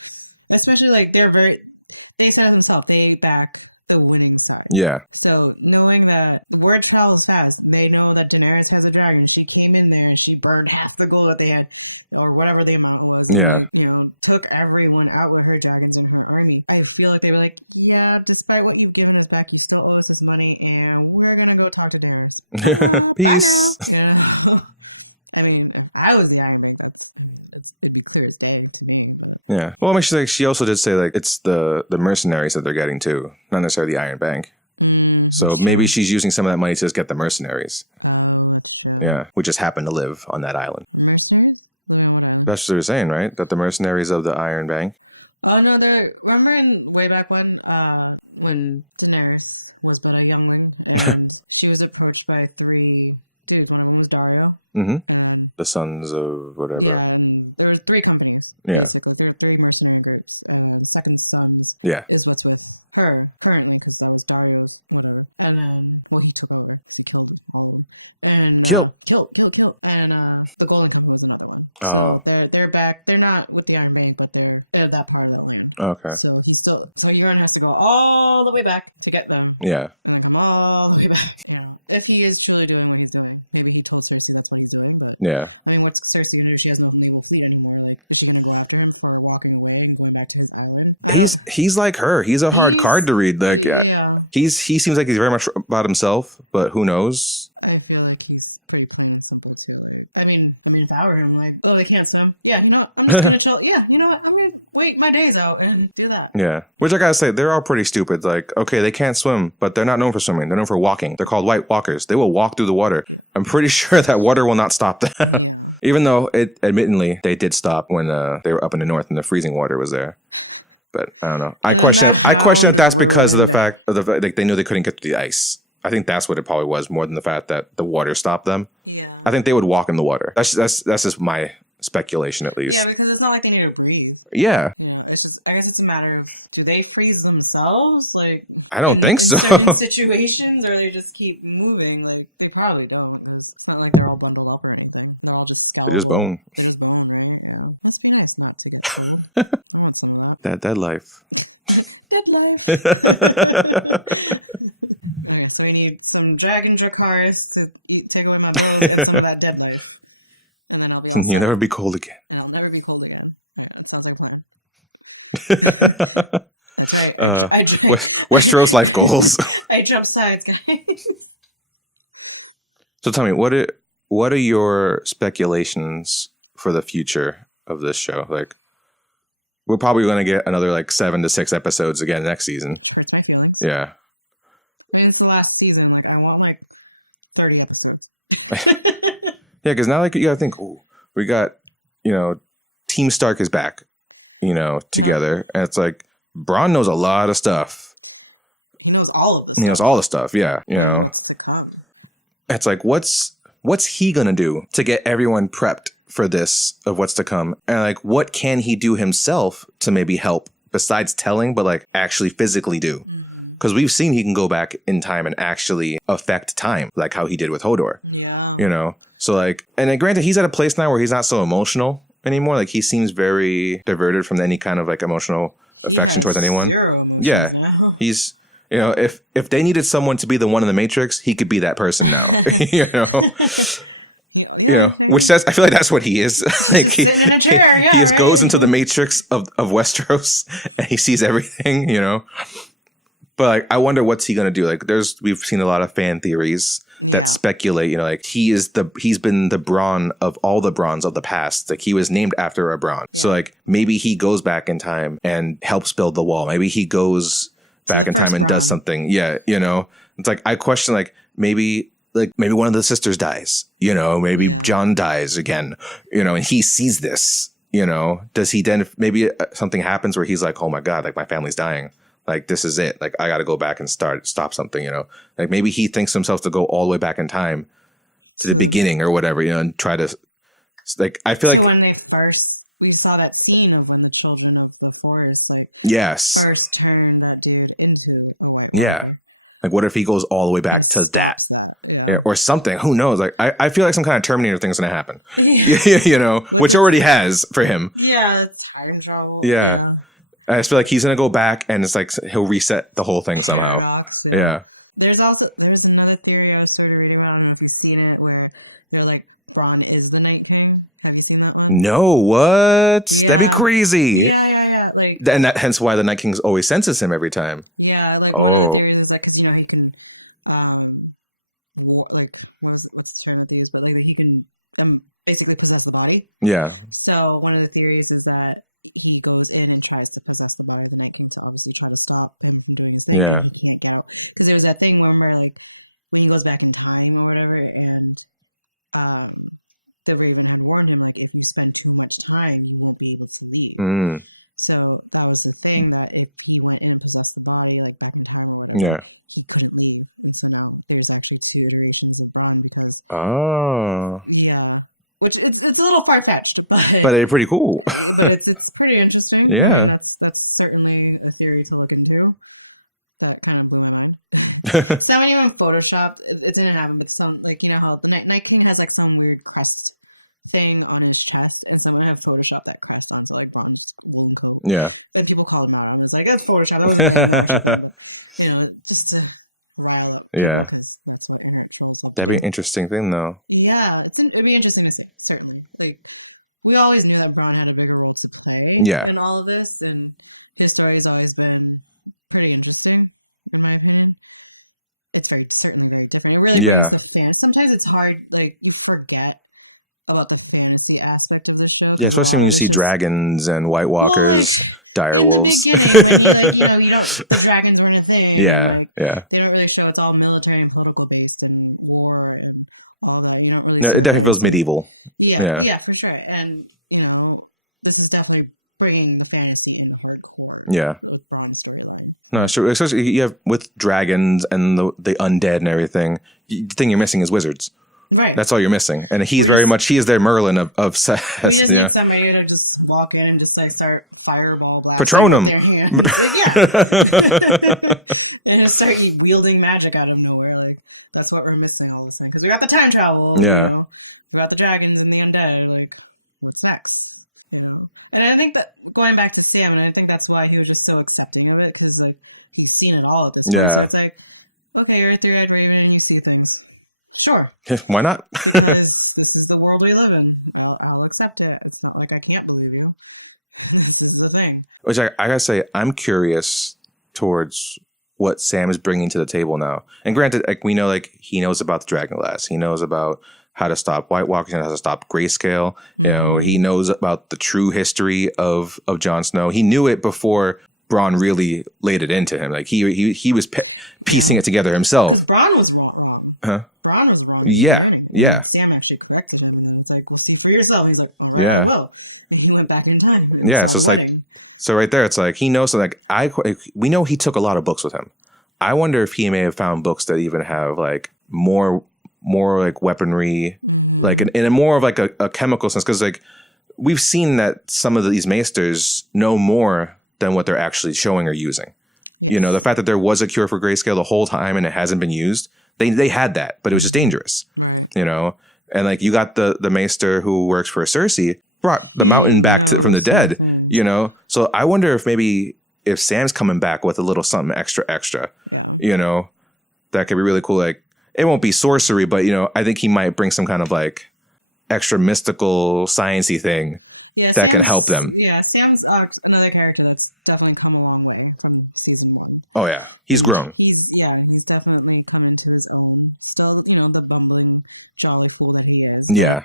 Especially, like, they said it themselves, they back the winning side. Yeah. So, knowing that word travels fast, they know that Daenerys has a dragon. She came in there and she burned half the gold that they had, or whatever the amount was. Yeah. And, you know, took everyone out with her dragons and her army. I feel like they were like, yeah, despite what you've given us back, you still owe us this money, and we're gonna go talk to Daenerys. Peace. Yeah. I mean, I was the Iron Man, it'd be clear as day to me. Yeah. Well, I mean, she also did say, like, it's the mercenaries that they're getting too, not necessarily the Iron Bank. So maybe she's using some of that money to just get the mercenaries. Yeah, who just happen to live on that island. Mercenaries? That's what they were saying, right? That the mercenaries of the Iron Bank. Oh no, remember way back when Daenerys was but a youngling, and she was approached by three dudes. One of them was Dario. Mm-hmm. The Sons of whatever. Yeah, and there were three companies. Yeah. Basically, there were three mercenary groups. Second Sons. Yeah. Is what's with her currently, because that was Dario's whatever. And then he took over. He killed all of them. And Kill. And the Golden Company was another one. Oh. So they're back. They're not with the Iron Bank, but they're that part of that land. Okay. So Euron has to go all the way back to get them. Yeah. And then come all the way back. Yeah. If he is truly doing what he's doing. Maybe he told Cersei that's what he's doing. But yeah. I mean, what's Cersei gonna do? She has no naval fleet anymore. Like, is she gonna go after him or walking away and going back to his island? He's like her. He's a hard card to read. Like, yeah. He seems like he's very much about himself, but who knows? I feel like he's pretty convincing. I mean, if I were him, like, oh, they can't swim. Yeah, you know what? I'm just gonna chill. Yeah, you know what? I'm gonna wait my days out and do that. Yeah. Which I gotta say, they're all pretty stupid. Like, okay, they can't swim, but they're not known for swimming. They're known for walking. They're called white walkers. They will walk through the water. I'm pretty sure that water will not stop them. Yeah. Even though, admittedly, they did stop when they were up in the north and the freezing water was there. But I don't know. I question if that's because of the fact like they knew they couldn't get through the ice. I think that's what it probably was, more than the fact that the water stopped them. Yeah. I think they would walk in the water. That's just my speculation, at least. Yeah, because it's not like they need to breathe. Yeah. It's just, I guess it's a matter of, do they freeze themselves? Like, I don't think so. In certain situations, or they just keep moving? Like, they probably don't. Because it's not like they're all bundled up or anything. They're all just skeletal. They're just bone. Just bone, right? Must be nice not to get killed. I want some of that. That life. Dead life. Okay, so we need some dragon Dracarys to take away my bones and some of that dead life. And then I'll be You'll never be cold again. And I'll never be cold again. Okay, that sounds like fun. That's right. Westeros life goals. I jump sides, guys. So tell me, what are your speculations for the future of this show? Like, we're probably going to get another like 7 to 6 episodes again next season. Ridiculous. Yeah. I mean, it's the last season. Like, I want like 30 episodes. Yeah, because now like you gotta think, ooh, we got, Team Stark is back, together, and it's like Bronn knows a lot of stuff. He knows all of it. He knows all the stuff. Yeah, it's like what's he gonna do to get everyone prepped for this of what's to come, and like what can he do himself to maybe help besides telling, but like actually physically do. Because we've seen he can go back in time and actually affect time, like how he did with Hodor. Yeah. So like, and then granted, he's at a place now where he's not so emotional anymore. Like he seems very diverted from any kind of like emotional affection towards anyone. Yeah. Now. He's, if they needed someone to be the one in the Matrix, he could be that person now, which says, I feel like that's what he is. Like he just goes into the Matrix of Westeros and he sees everything, But like, I wonder what's he gonna do. Like, we've seen a lot of fan theories that speculate. Like he's been the Bronn of all the Bronns of the past. Like he was named after a Bronn. So like maybe he goes back in time and helps build the wall. Maybe he goes back in time and does something. Yeah, it's like I question like maybe one of the sisters dies. Maybe Jon dies again. And he sees this. Does he then maybe something happens where he's like, oh my God, like my family's dying. Like, this is it. Like, I got to go back and stop something, Like, maybe he thinks himself to go all the way back in time to the beginning or whatever, and try to, like, I feel like... When they first, we saw that scene of when the children of the forest, like... Yes. First turned that dude into... Yeah. Like, what if he goes all the way back to that? Yeah, or something. Who knows? Like, I feel like some kind of Terminator thing's going to happen. Yeah. Which already has for him. Yeah, it's time travel. Yeah. I just feel like he's going to go back and it's like he'll reset the whole thing somehow. Paradox, yeah. There's another theory I was sort of reading about. I don't know if you've seen it, where they're like, Bronn is the Night King. Have you seen that one? No, what? Yeah. That'd be crazy. Yeah. Like, and hence why the Night King always senses him every time. Yeah, like one of the theories is like, because he can, what's the term of use, but like he can basically possess the body. Yeah. So one of the theories is that he goes in and tries to possess the body, and the Night King's obviously try to stop him from doing his thing. Yeah. He can't go. Because there was that thing where like when he goes back in time or whatever, and the Raven had warned him, like, if you spend too much time, you won't be able to leave. Mm. So that was the thing, that if he went in and possessed the body, like back in time, he couldn't leave. And so now there's actually 2 iterations of Bronn because. Oh. Yeah. Which it's a little far fetched, but they're pretty cool. But it's pretty interesting. Yeah. And that's certainly a theory to look into. That kind of blew my mind. Someone even photoshopped. It didn't happen, but some, like, how the Night King has like some weird crest thing on his chest, and someone had photoshopped that crest onto like Bronn's blue coat. Yeah. But people called him out. I was like, that's Photoshop. That was just to rile up. Yeah. That'd be an interesting thing, though. Yeah, it'd be interesting to see, certainly. Like, we always knew that Bronn had a bigger role to play in all of this, and his story has always been pretty interesting, in my opinion. It's certainly very different. It really the fans. Sometimes it's hard, like, you forget about the fantasy aspect of the show. Yeah, especially when you see dragons and White Walkers, dire in wolves. the beginning, when you don't, the dragons weren't a thing. Yeah, yeah. They don't really show it's all military and political based and war and all that. You don't really. No, it definitely feels medieval. Yeah, for sure. And this is definitely bringing the fantasy in here. Yeah. No, sure. Especially you have with dragons and the undead and everything. The thing you're missing is wizards. Right. That's all you're missing. And he is their Merlin of He just needs somebody to just walk in and just start fireball blasting Patronum. With their hand. And just start wielding magic out of nowhere. Like that's what we're missing all this time. Because we got the time travel. Yeah. We got the dragons and the undead. Like what's next? And I think that going back to Sam, and I think that's why he was just so accepting of it because like he'd seen it all at this point. Yeah. So it's like, okay, you're a three-eyed raven and you see things. Sure. Why not? Because this is the world we live in. I'll accept it. It's not like I can't believe you. This is the thing. Which I gotta say, I'm curious towards what Sam is bringing to the table now. And granted, like we know, like he knows about the dragon glass. He knows about how to stop White Walkers and how to stop grayscale. He knows about the true history of Jon Snow. He knew it before Bronn really laid it into him. Like he was piecing it together himself. Bronn was wrong. Huh? Bronn was wrong. Yeah. Sam actually corrected him, and then it's like, see for yourself. He's like, oh, yeah. Whoa. He went back in time. Yeah, so it's like, so right there, it's like he knows. Like we know he took a lot of books with him. I wonder if he may have found books that even have like more like weaponry, like in a more of like a chemical sense, because like we've seen that some of these maesters know more than what they're actually showing or using. The fact that there was a cure for grayscale the whole time and it hasn't been used. They had that, but it was just dangerous, And like you got the maester who works for Cersei brought the mountain back from the dead, So I wonder if Sam's coming back with a little something extra, that could be really cool. Like it won't be sorcery, but I think he might bring some kind of like extra mystical, sciencey thing that can help them. Yeah, Sam's another character that's definitely come a long way from season 1. Oh yeah, he's grown. He's definitely coming to his own. Still, the bumbling, jolly fool that he is. Yeah.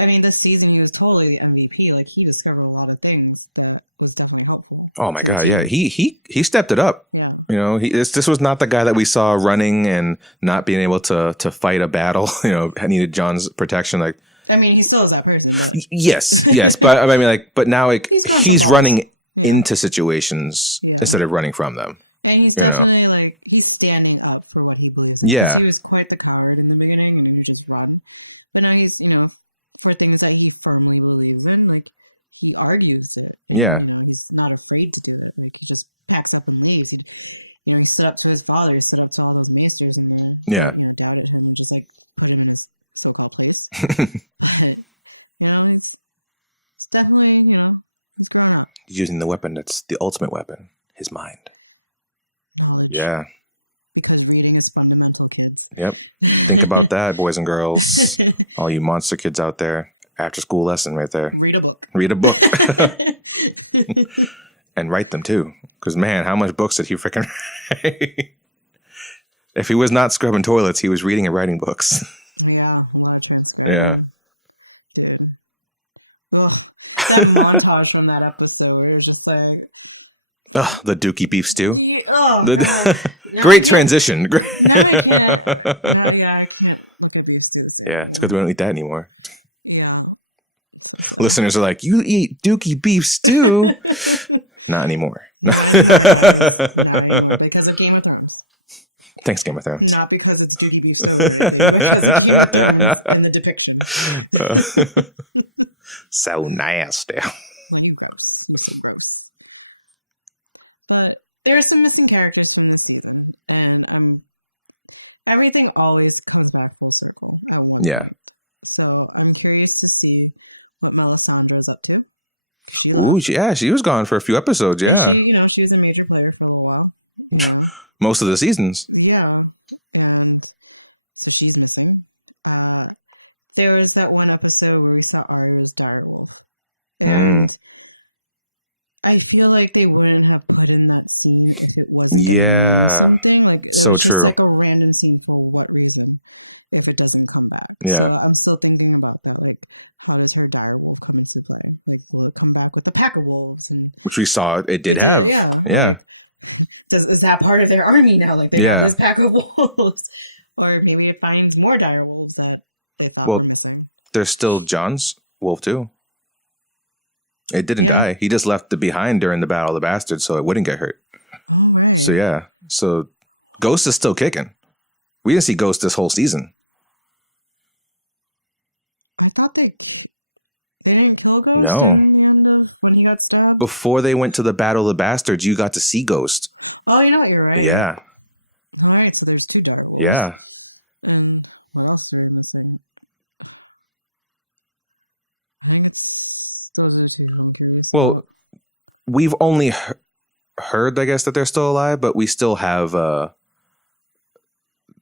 I mean, this season he was totally the MVP. Like he discovered a lot of things that was definitely helpful. Oh my god, yeah, he stepped it up. Yeah. This was not the guy that we saw running and not being able to fight a battle. Needed Jon's protection. Like, I mean, he still is that person. Yes, but I mean, like, but now like he's running into situations instead of running from them. And he's definitely like he's standing up for what he believes. Yeah, he was quite the coward in the beginning, and he was just run. But now he's for things that he firmly believes in, like he argues. Yeah, he's not afraid to. Like he just packs up the knees. And, he stood up to his father, he stood up to all those maesters, and then doubted him, and just like put him in his so-called face. But it's definitely it's growing up. He's using the weapon that's the ultimate weapon, his mind. Yeah. Because reading is fundamental, kids. Yep. Think about that, boys and girls. All you monster kids out there. After school lesson right there. Read a book. And write them too. Because man, how much books did he freaking write? If he was not scrubbing toilets, he was reading and writing books. Yeah. Yeah. Ugh. That montage from that episode where it was just like the Dookie beef stew. Great transition. I can't. Yeah, it's good we don't eat that anymore. Yeah. Listeners are like, you eat Dookie beef stew? Not anymore. Not anymore because of Game of Thrones. Thanks, Game of Thrones. Not because it's Dookie beef stew, because of Game of Thrones and the depiction. So nasty. Gross. But there are some missing characters from this season, and everything always comes back full circle. Yeah. So I'm curious to see what Melisandre is up to. Ooh, yeah, she was gone for a few episodes, yeah. She was a major player for a little while. Most of the seasons. Yeah. And so she's missing. There was that one episode where we saw Arya's direwolf. And I feel like they wouldn't have put in that scene if it wasn't something. Like, so true. Like a random scene for what reason if it doesn't come back. Yeah. So I'm still thinking about that. Like, was her dire wolf. Like, come back with the pack of wolves. And, which we saw it did have. Yeah. Is that part of their army now? Like, they have this pack of wolves. Or maybe it finds more dire wolves that they thought were missing. There's still John's wolf, too. It didn't die. He just left it behind during the Battle of the Bastards so it wouldn't get hurt. Right. So, yeah. So, Ghost is still kicking. We didn't see Ghost this whole season. I thought they didn't kill Ghost when he got stabbed. Before they went to the Battle of the Bastards, you got to see Ghost. Oh, you know what? You're right. Yeah. All right, so there's two dark wolves. Yeah. And what else was missing? I think it's well, we've only heard, I guess, that they're still alive, but we still have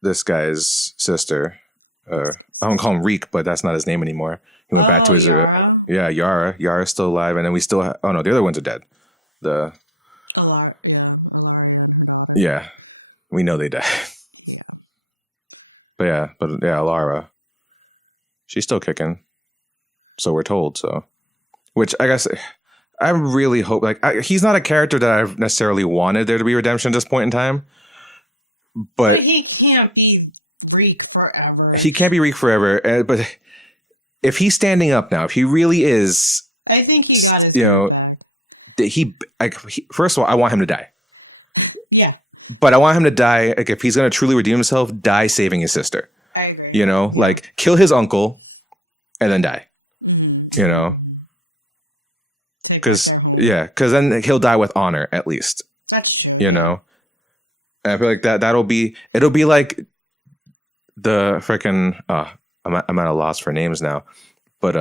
this guy's sister. I don't call him Reek, but that's not his name anymore. He went back to his Yara? Yara. Yara's still alive, and then we still the other ones are dead. Yeah, we know they died. but Lara, she's still kicking. So we're told. So, which I guess I really hope. He's not a character that I've necessarily wanted there to be redemption at this point in time. But he can't be Reek forever. He can't be Reek forever. But if he's standing up now, if he really is, I think he got his. First of all, I want him to die. Yeah. But I want him to die. Like, if he's going to truly redeem himself, die saving his sister. I agree. Kill his uncle and then die. Mm-hmm. Because then he'll die with honor, at least. That's true. And I feel like it'll be like the freaking, I'm at a loss for names now, but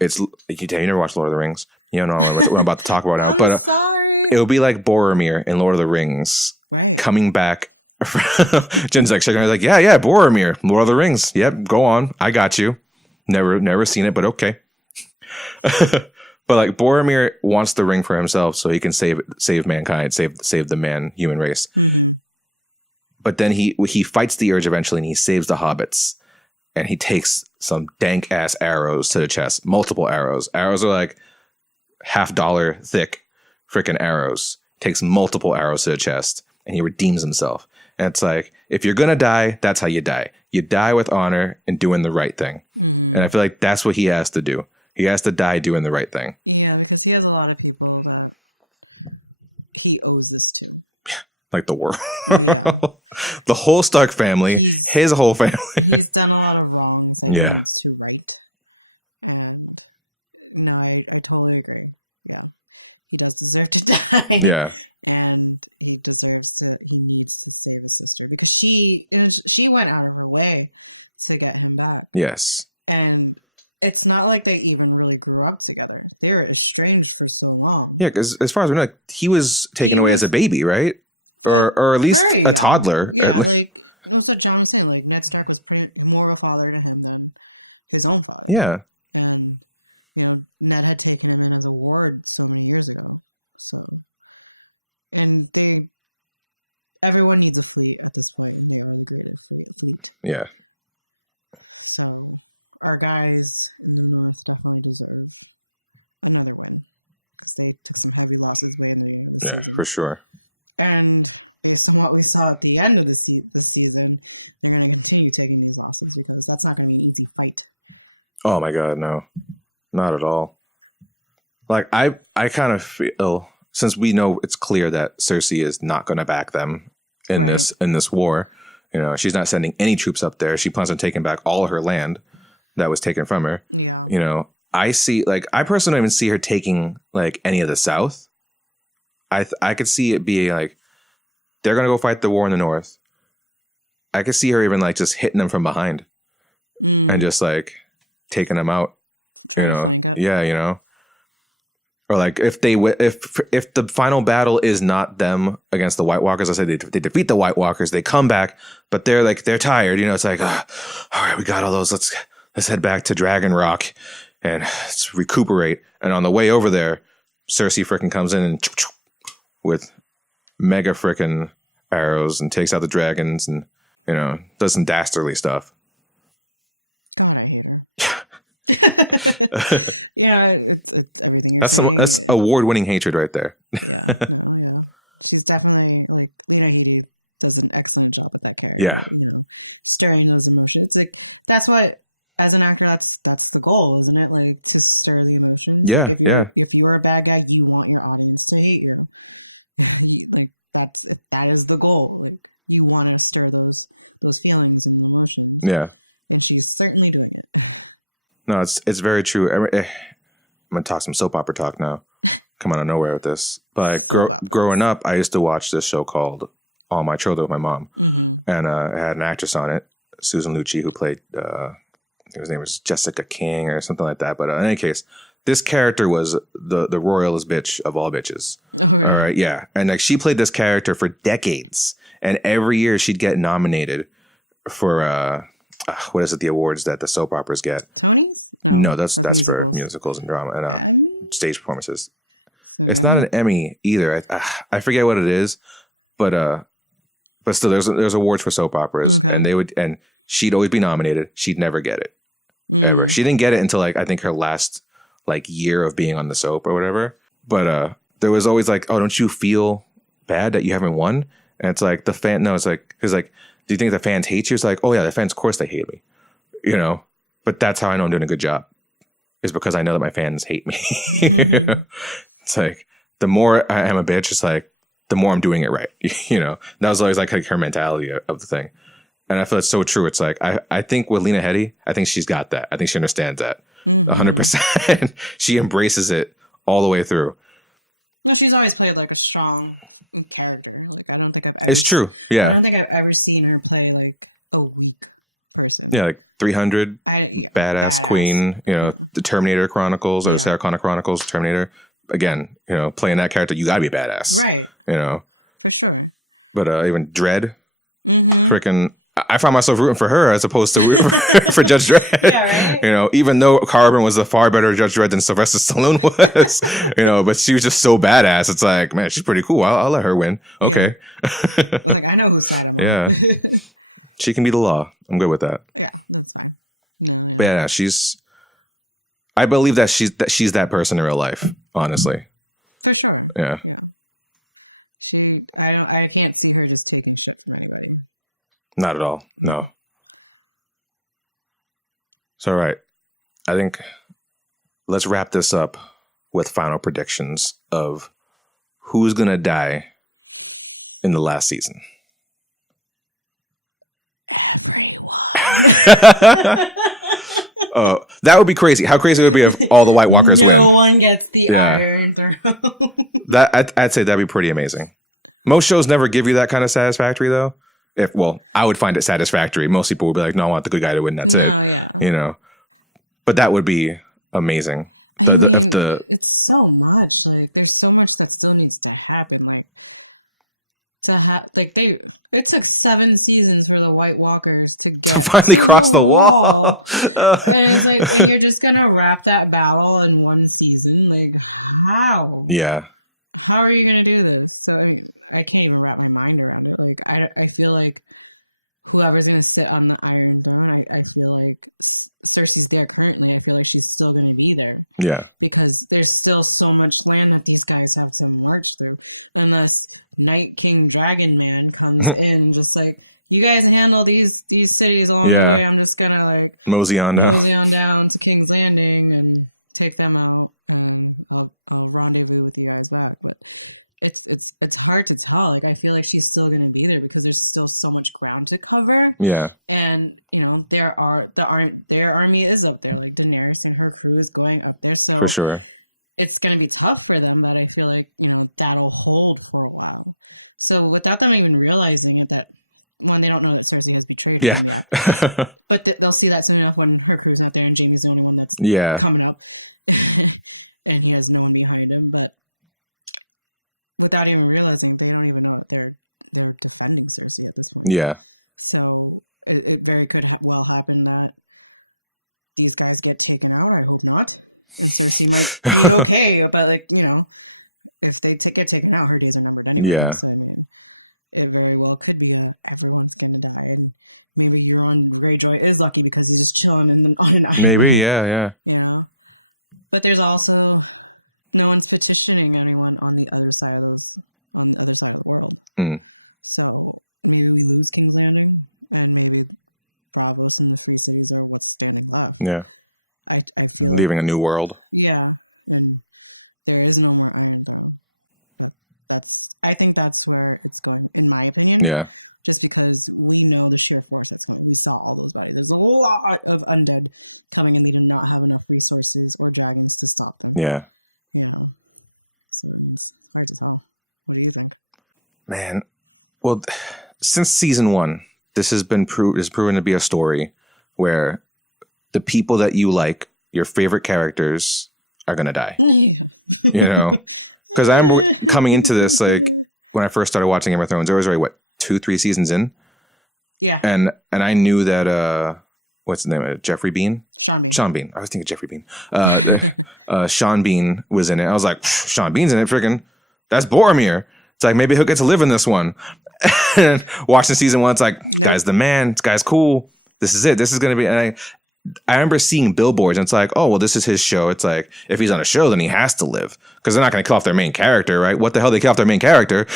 you never watched Lord of the Rings. You don't know what I'm about to talk about now, but it'll be like Boromir in Lord of the Rings coming back. Jen's like shaking her like, yeah, Boromir, Lord of the Rings. Yep, go on. I got you. Never seen it, but okay. But like Boromir wants the ring for himself so he can save mankind, save the human race. But then he fights the urge eventually and he saves the hobbits. And he takes some dank ass arrows to the chest, multiple arrows. Arrows are like $50 thick freaking arrows. Takes multiple arrows to the chest and he redeems himself. And it's like, if you're going to die, that's how you die. You die with honor and doing the right thing. And I feel like that's what he has to do. He has to die doing the right thing. Yeah, because he has a lot of people that he owes this to. Like the world. The whole Stark family, his whole family. He's done a lot of wrongs. And yeah. He's too right. I totally agree. He does deserve to die. Yeah. And he needs to save his sister. Because she went out of her way to get him back. Yes. And it's not like they even really grew up together. They were estranged for so long. Yeah, because as far as we know, he was taken away as a baby, right? Or at least a toddler. Yeah, that's what John was saying. Like, Ned Stark was more of a father to him than his own father. Yeah. And, Ned had taken him as a ward so many years ago. So, and everyone needs a fleet at this point. They are the greatest fleet. Yeah. So, our guys in the North definitely deserve another win. Because they took some heavy losses way. Yeah, for sure. And based on what we saw at the end of the season, you're going to continue taking these losses because that's not going to be an easy fight. Oh my God, no. Not at all. Like, I kind of feel, since we know it's clear that Cersei is not going to back them in this war, she's not sending any troops up there. She plans on taking back all of her land that was taken from her. Yeah. I personally don't even see her taking like any of the South. I could see it being like, they're going to go fight the war in the North. I could see her even like just hitting them from behind and just like taking them out, yeah, or like if the final battle is not them against the White Walkers, I say they defeat the White Walkers, they come back, but they're tired, it's like, all right, we got all those. Let's head back to Dragon Rock and let's recuperate. And on the way over there, Cersei freaking comes in and with mega freaking arrows and takes out the dragons and does some dastardly stuff. Yeah, That's award-winning hatred right there. she's definitely like, he does an excellent job with that character. Yeah. Stirring those emotions. Like that's what, as an actor, that's the goal, isn't it? Like to stir the emotions. Yeah, If you're a bad guy, you want your audience to hate you. Like that is the goal. Like you want to stir those feelings and emotions. Yeah. And she's certainly doing it. No, it's very true. I'm gonna talk some soap opera talk now. Come out of nowhere with this. But growing up, I used to watch this show called All My Children with my mom, and it had an actress on it, Susan Lucci, who played. I think his name was Jessica King or something like that. But in any case, this character was the royalest bitch of all bitches. Oh, really? All right, yeah, and like she played this character for decades, and every year she'd get nominated for what is it? The awards that the soap operas get. Tony's? No, that's for musicals and drama and stage performances. It's not an Emmy either. I forget what it is, but still, there's awards for soap operas, okay. and she'd always be nominated. She'd never get it, ever. She didn't get it until like I think her last like year of being on the soap or whatever. But there was always like, oh, don't you feel bad that you haven't won? And it's like the fan. No, it's like do you think the fans hate you? It's like, oh yeah, the fans, of course they hate me, But that's how I know I'm doing a good job, is because I know that my fans hate me. It's like the more I am a bitch, it's like the more I'm doing it right. That was always like her mentality of the thing, and I feel it's so true. It's like I think with Lena Headey, I think she's got that. I think she understands that 100%. She embraces it all the way through. Well, she's always played like a strong character. Like, I don't think it's true. Yeah. I don't think I've ever seen her play like a weak person. Yeah, like 300, badass queen. The Terminator Chronicles or the Sarah Connor Chronicles, Terminator. Again, playing that character, you gotta be badass. Right. For sure. But even Dredd, freaking, I found myself rooting for her as opposed to rooting for Judge Dredd. Yeah, right? Even though Carbon was a far better Judge Dredd than Sylvester Stallone was, but she was just so badass. It's like, man, she's pretty cool. I'll let her win. Okay. Like, I know who's side. Yeah. She can be the law. I'm good with that. Yeah. But yeah, I believe that she's that person in real life, honestly. For sure. Yeah. I can't see her just taking shit from anybody. Not at all. No. So, all right. I think let's wrap this up with final predictions of who's going to die in the last season. That would be crazy. How crazy would it be if all the White Walkers win? No one gets the Iron Throne. I'd say that'd be pretty amazing. Most shows never give you that kind of satisfactory, though. I would find it satisfactory. Most people would be like, no, I want the good guy to win. That's it. Yeah. But that would be amazing. It's so much. Like, there's so much that still needs to happen. It took 7 seasons for the White Walkers to finally cross the wall. And it's like, you're just gonna wrap that battle in 1 season. Like, how? Yeah. How are you gonna do this? So I can't even wrap my mind around it. Like, I feel like whoever's gonna sit on the Iron Throne, I feel like Cersei's there currently. I feel like she's still gonna be there. Yeah. Because there's still so much land that these guys have to march through, unless Night King Dragon Man comes in, just like, you guys handle these cities all the way. I'm just gonna mosey on down to King's Landing and take them out. I'll rendezvous with you guys. But it's hard to tell. Like, I feel like she's still gonna be there because there's still so much ground to cover. Yeah. And their army is up there. Like, Daenerys and her crew is going up there. So for sure. It's going to be tough for them, but I feel like, that'll hold for a while. So without them even realizing it, that when they don't know that Cersei has betrayed them, but they'll see that soon enough when her crew's out there and Jaime's the only one that's coming up, and he has no one behind him. But without even realizing, they don't even know if they're defending Cersei at this point. Yeah. So it very could well happen that these guys get taken out. I hope not. So she might be okay, but if they get taken out, her days are numbered anyway. Yeah. So it very well could be like everyone's gonna die, and maybe Euron Greyjoy is lucky because he's just chilling on an island. Maybe, yeah. You know? But there's also no one's petitioning anyone on the other side of it. Hmm. So maybe we lose King's Landing, and maybe Roberts and Theseus are what's standing up. Yeah. Leaving a new world. Yeah, and there is no more land. I think that's where it's going, in my opinion. Yeah. Just because we know the sheer force of it. We saw all those battles. There's a lot of undead coming and they do not have enough resources or dragons to stop them. Yeah. So it's hard to tell. What do you think? Man, well, since season 1, this has been proven to be a story where the people that you like, your favorite characters, are gonna die. You know, because I remember coming into this, like when I first started watching Game of Thrones, there was already 2-3 seasons in. Yeah. And I knew that what's the name of it? Jeffrey Bean? Sean Bean. I was thinking Jeffrey Bean. Sean Bean was in it. I was like, Sean Bean's in it, freaking that's Boromir. It's like maybe he'll get to live in this one. And watching season 1, it's like, guy's the man, this guy's cool. This is it. This is gonna be, and I remember seeing billboards and it's like, oh, well, this is his show. It's like, if he's on a show, then he has to live because they're not going to kill off their main character, right? What the hell? They kill off their main character.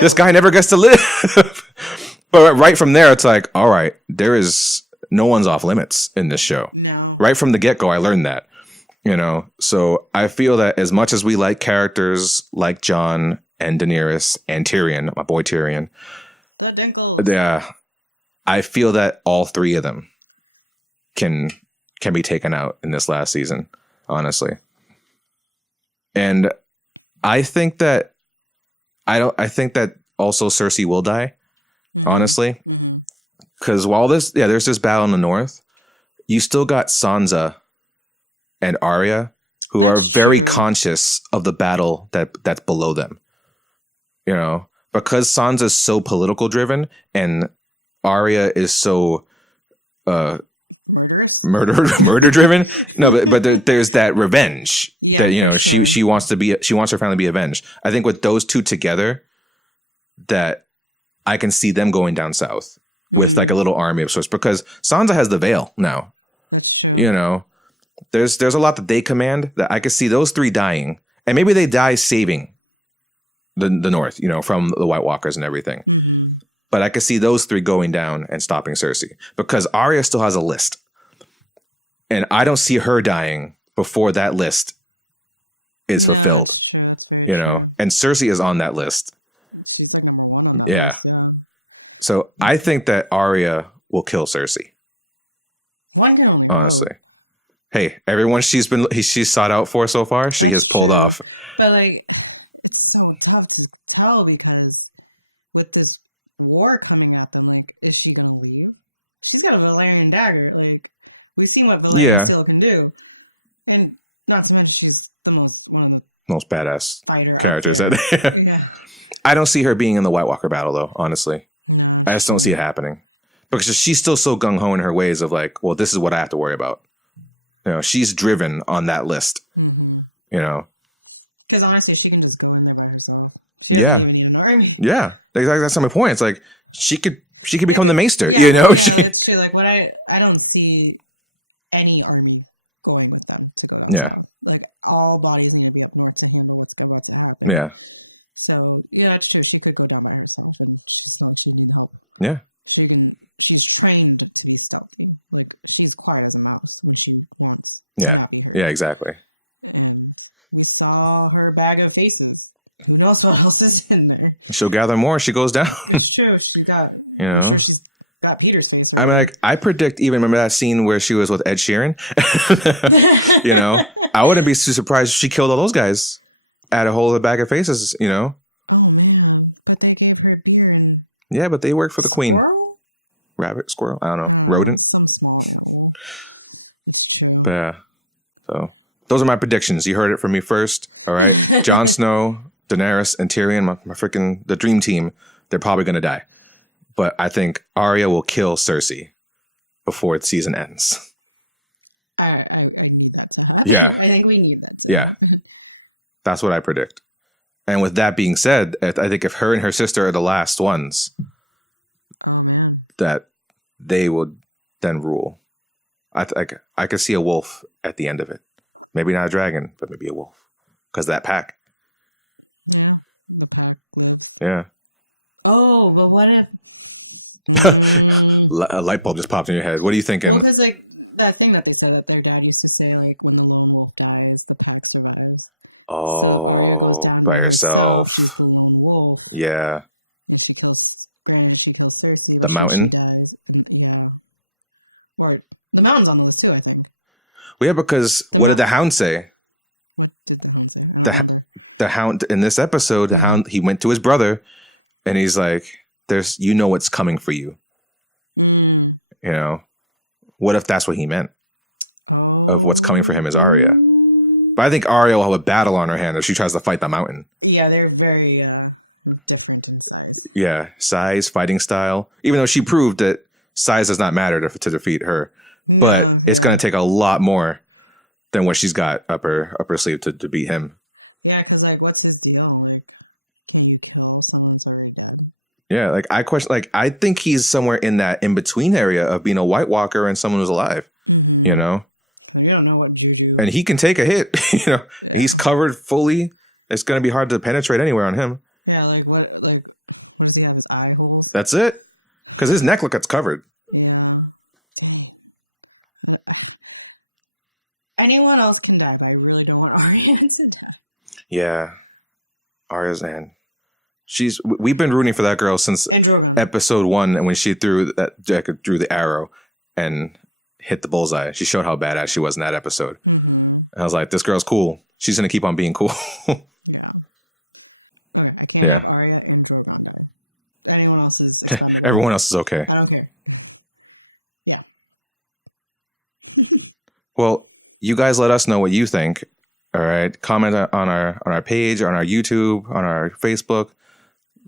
This guy never gets to live. But right from there, it's like, all right, there is no one's off limits in this show. No. Right from the get-go, I learned that, you know? So I feel that as much as we like characters like Jon and Daenerys and Tyrion, my boy Tyrion, yeah, I feel that all 3 of them can be taken out in this last season, honestly. And I think that also Cersei will die, honestly. Because while there's this battle in the north, you still got Sansa and Arya who are very conscious of the battle that's below them. You know, because Sansa's so political driven and Arya is so murder driven. No, but there's that revenge that, you know, she wants her family to be avenged. I think with those two together, that I can see them going down south with like a little army of sorts, because Sansa has the veil now. That's true. You know, there's a lot that they command that I could see those 3 dying, and maybe they die saving the north, you know, from the White Walkers and everything. Mm-hmm. But I could see those 3 going down and stopping Cersei, because Arya still has a list. And I don't see her dying before that list is fulfilled, you know, and Cersei is on that list. Yeah. So I think that Arya will kill Cersei. Honestly. Hey, everyone she's sought out for so far, she has pulled off. But like, it's so tough to tell because with this war coming up, is she going to leave? She's got a Valyrian dagger. Like, we've seen what Valyrian steel can do, and not to mention she's one of the most badass characters. Yeah. I don't see her being in the White Walker battle, though. Honestly, I just don't see it happening because she's still so gung ho in her ways of like, well, this is what I have to worry about. You know, she's driven on that list. You know, because honestly, she can just go in there by herself. She doesn't even need an army. Yeah, that's my point. It's like she could become the maester. Yeah, you know, that's true. Like, what I don't see any army going with them. Yeah. Like, all bodies going to be up north to handle what's going to happen. Yeah. So, yeah, that's true. She could go down by herself. She's not she need help. Yeah. She's trained to be stealthy. Like, she's part of the house when she wants. Yeah. Yeah, exactly. You saw her bag of faces. You know what else is in there. She'll gather more. She goes down. It's true. She got. You know. She's got Peter's face. I mean, like, I predict. Even remember that scene where she was with Ed Sheeran. You know, I wouldn't be too surprised if she killed all those guys. Add a whole bag of faces. You know. Oh man! But they gave her beer. Yeah, but they work for the queen. Squirrel? Rabbit, squirrel. I don't know. Rodent. Some small. It's true. But yeah. So those are my predictions. You heard it from me first. All right. Jon Snow, Daenerys, and Tyrion, my freaking the dream team. They're probably gonna die. But I think Arya will kill Cersei before the season ends. I need that to happen. Yeah. I think we need that. Yeah. That's what I predict. And with that being said, I think if her and her sister are the last ones, that they will then rule. I could see a wolf at the end of it. Maybe not a dragon, but maybe a wolf. Because that pack. Yeah. Oh, but what if... A light bulb just popped in your head. What are you thinking? Well, because, like, that thing that they said that their dad used to say, like, when the lone wolf dies, the pack survives. Oh, so by herself. She's the lone wolf. Yeah. Granted, she kills Cersei. The mountain? She dies. Yeah. Or the mountain's on those too, I think. Well, yeah, because what did the hound say? The hound in this episode, the hound, he went to his brother and he's like, "There's, you know what's coming for you." You know, what if that's what he meant? Of what's coming for him is Arya. But I think Arya will have a battle on her hand if she tries to fight the mountain. Yeah, they're very different in size. Yeah, size, fighting style. Even though she proved that size does not matter to defeat her, but it's going to take a lot more than what she's got up her sleeve to beat him. Yeah, because like, what's his deal? Like, can you kill someone's already dead? Yeah, like I think he's somewhere in that in between area of being a White Walker and someone who's alive. Mm-hmm. You know, we don't know what Juju. And he can take a hit. You know, he's covered fully. It's going to be hard to penetrate anywhere on him. Yeah, like what? Like, does he have his eye holes? That's it. Because his neck gets covered. Yeah. Anyone else can die. I really don't want Arya to die. Yeah, Arya's man. We've been rooting for that girl since episode 1, and when she drew the arrow and hit the bullseye, she showed how badass she was in that episode. Mm-hmm. And I was like, this girl's cool. She's gonna keep on being cool. Okay, I can't have Arya and Jordan. Anyone else is. Everyone else is okay. I don't care. Yeah. Well, you guys let us know what you think. All right, comment on our page, on our YouTube, on our Facebook.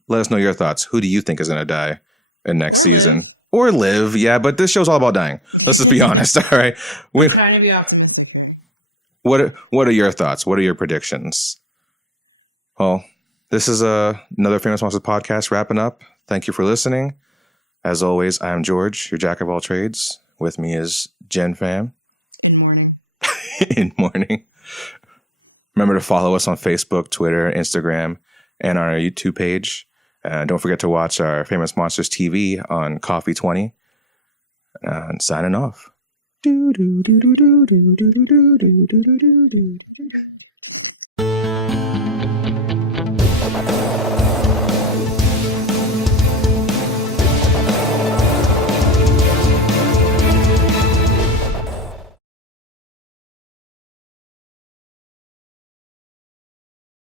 Let us know your thoughts. Who do you think is going to die in next season? Or live, yeah, but this show's all about dying. Let's just be honest, all right? We're trying to be optimistic. What are your thoughts? What are your predictions? Well, this is another Famous Monsters podcast wrapping up. Thank you for listening. As always, I am George, your jack of all trades. With me is Jen Pham. In morning. In morning. Remember to follow us on Facebook, Twitter, Instagram, and on our YouTube page. Don't forget to watch our Famous Monsters TV on Coffee 20. And signing off.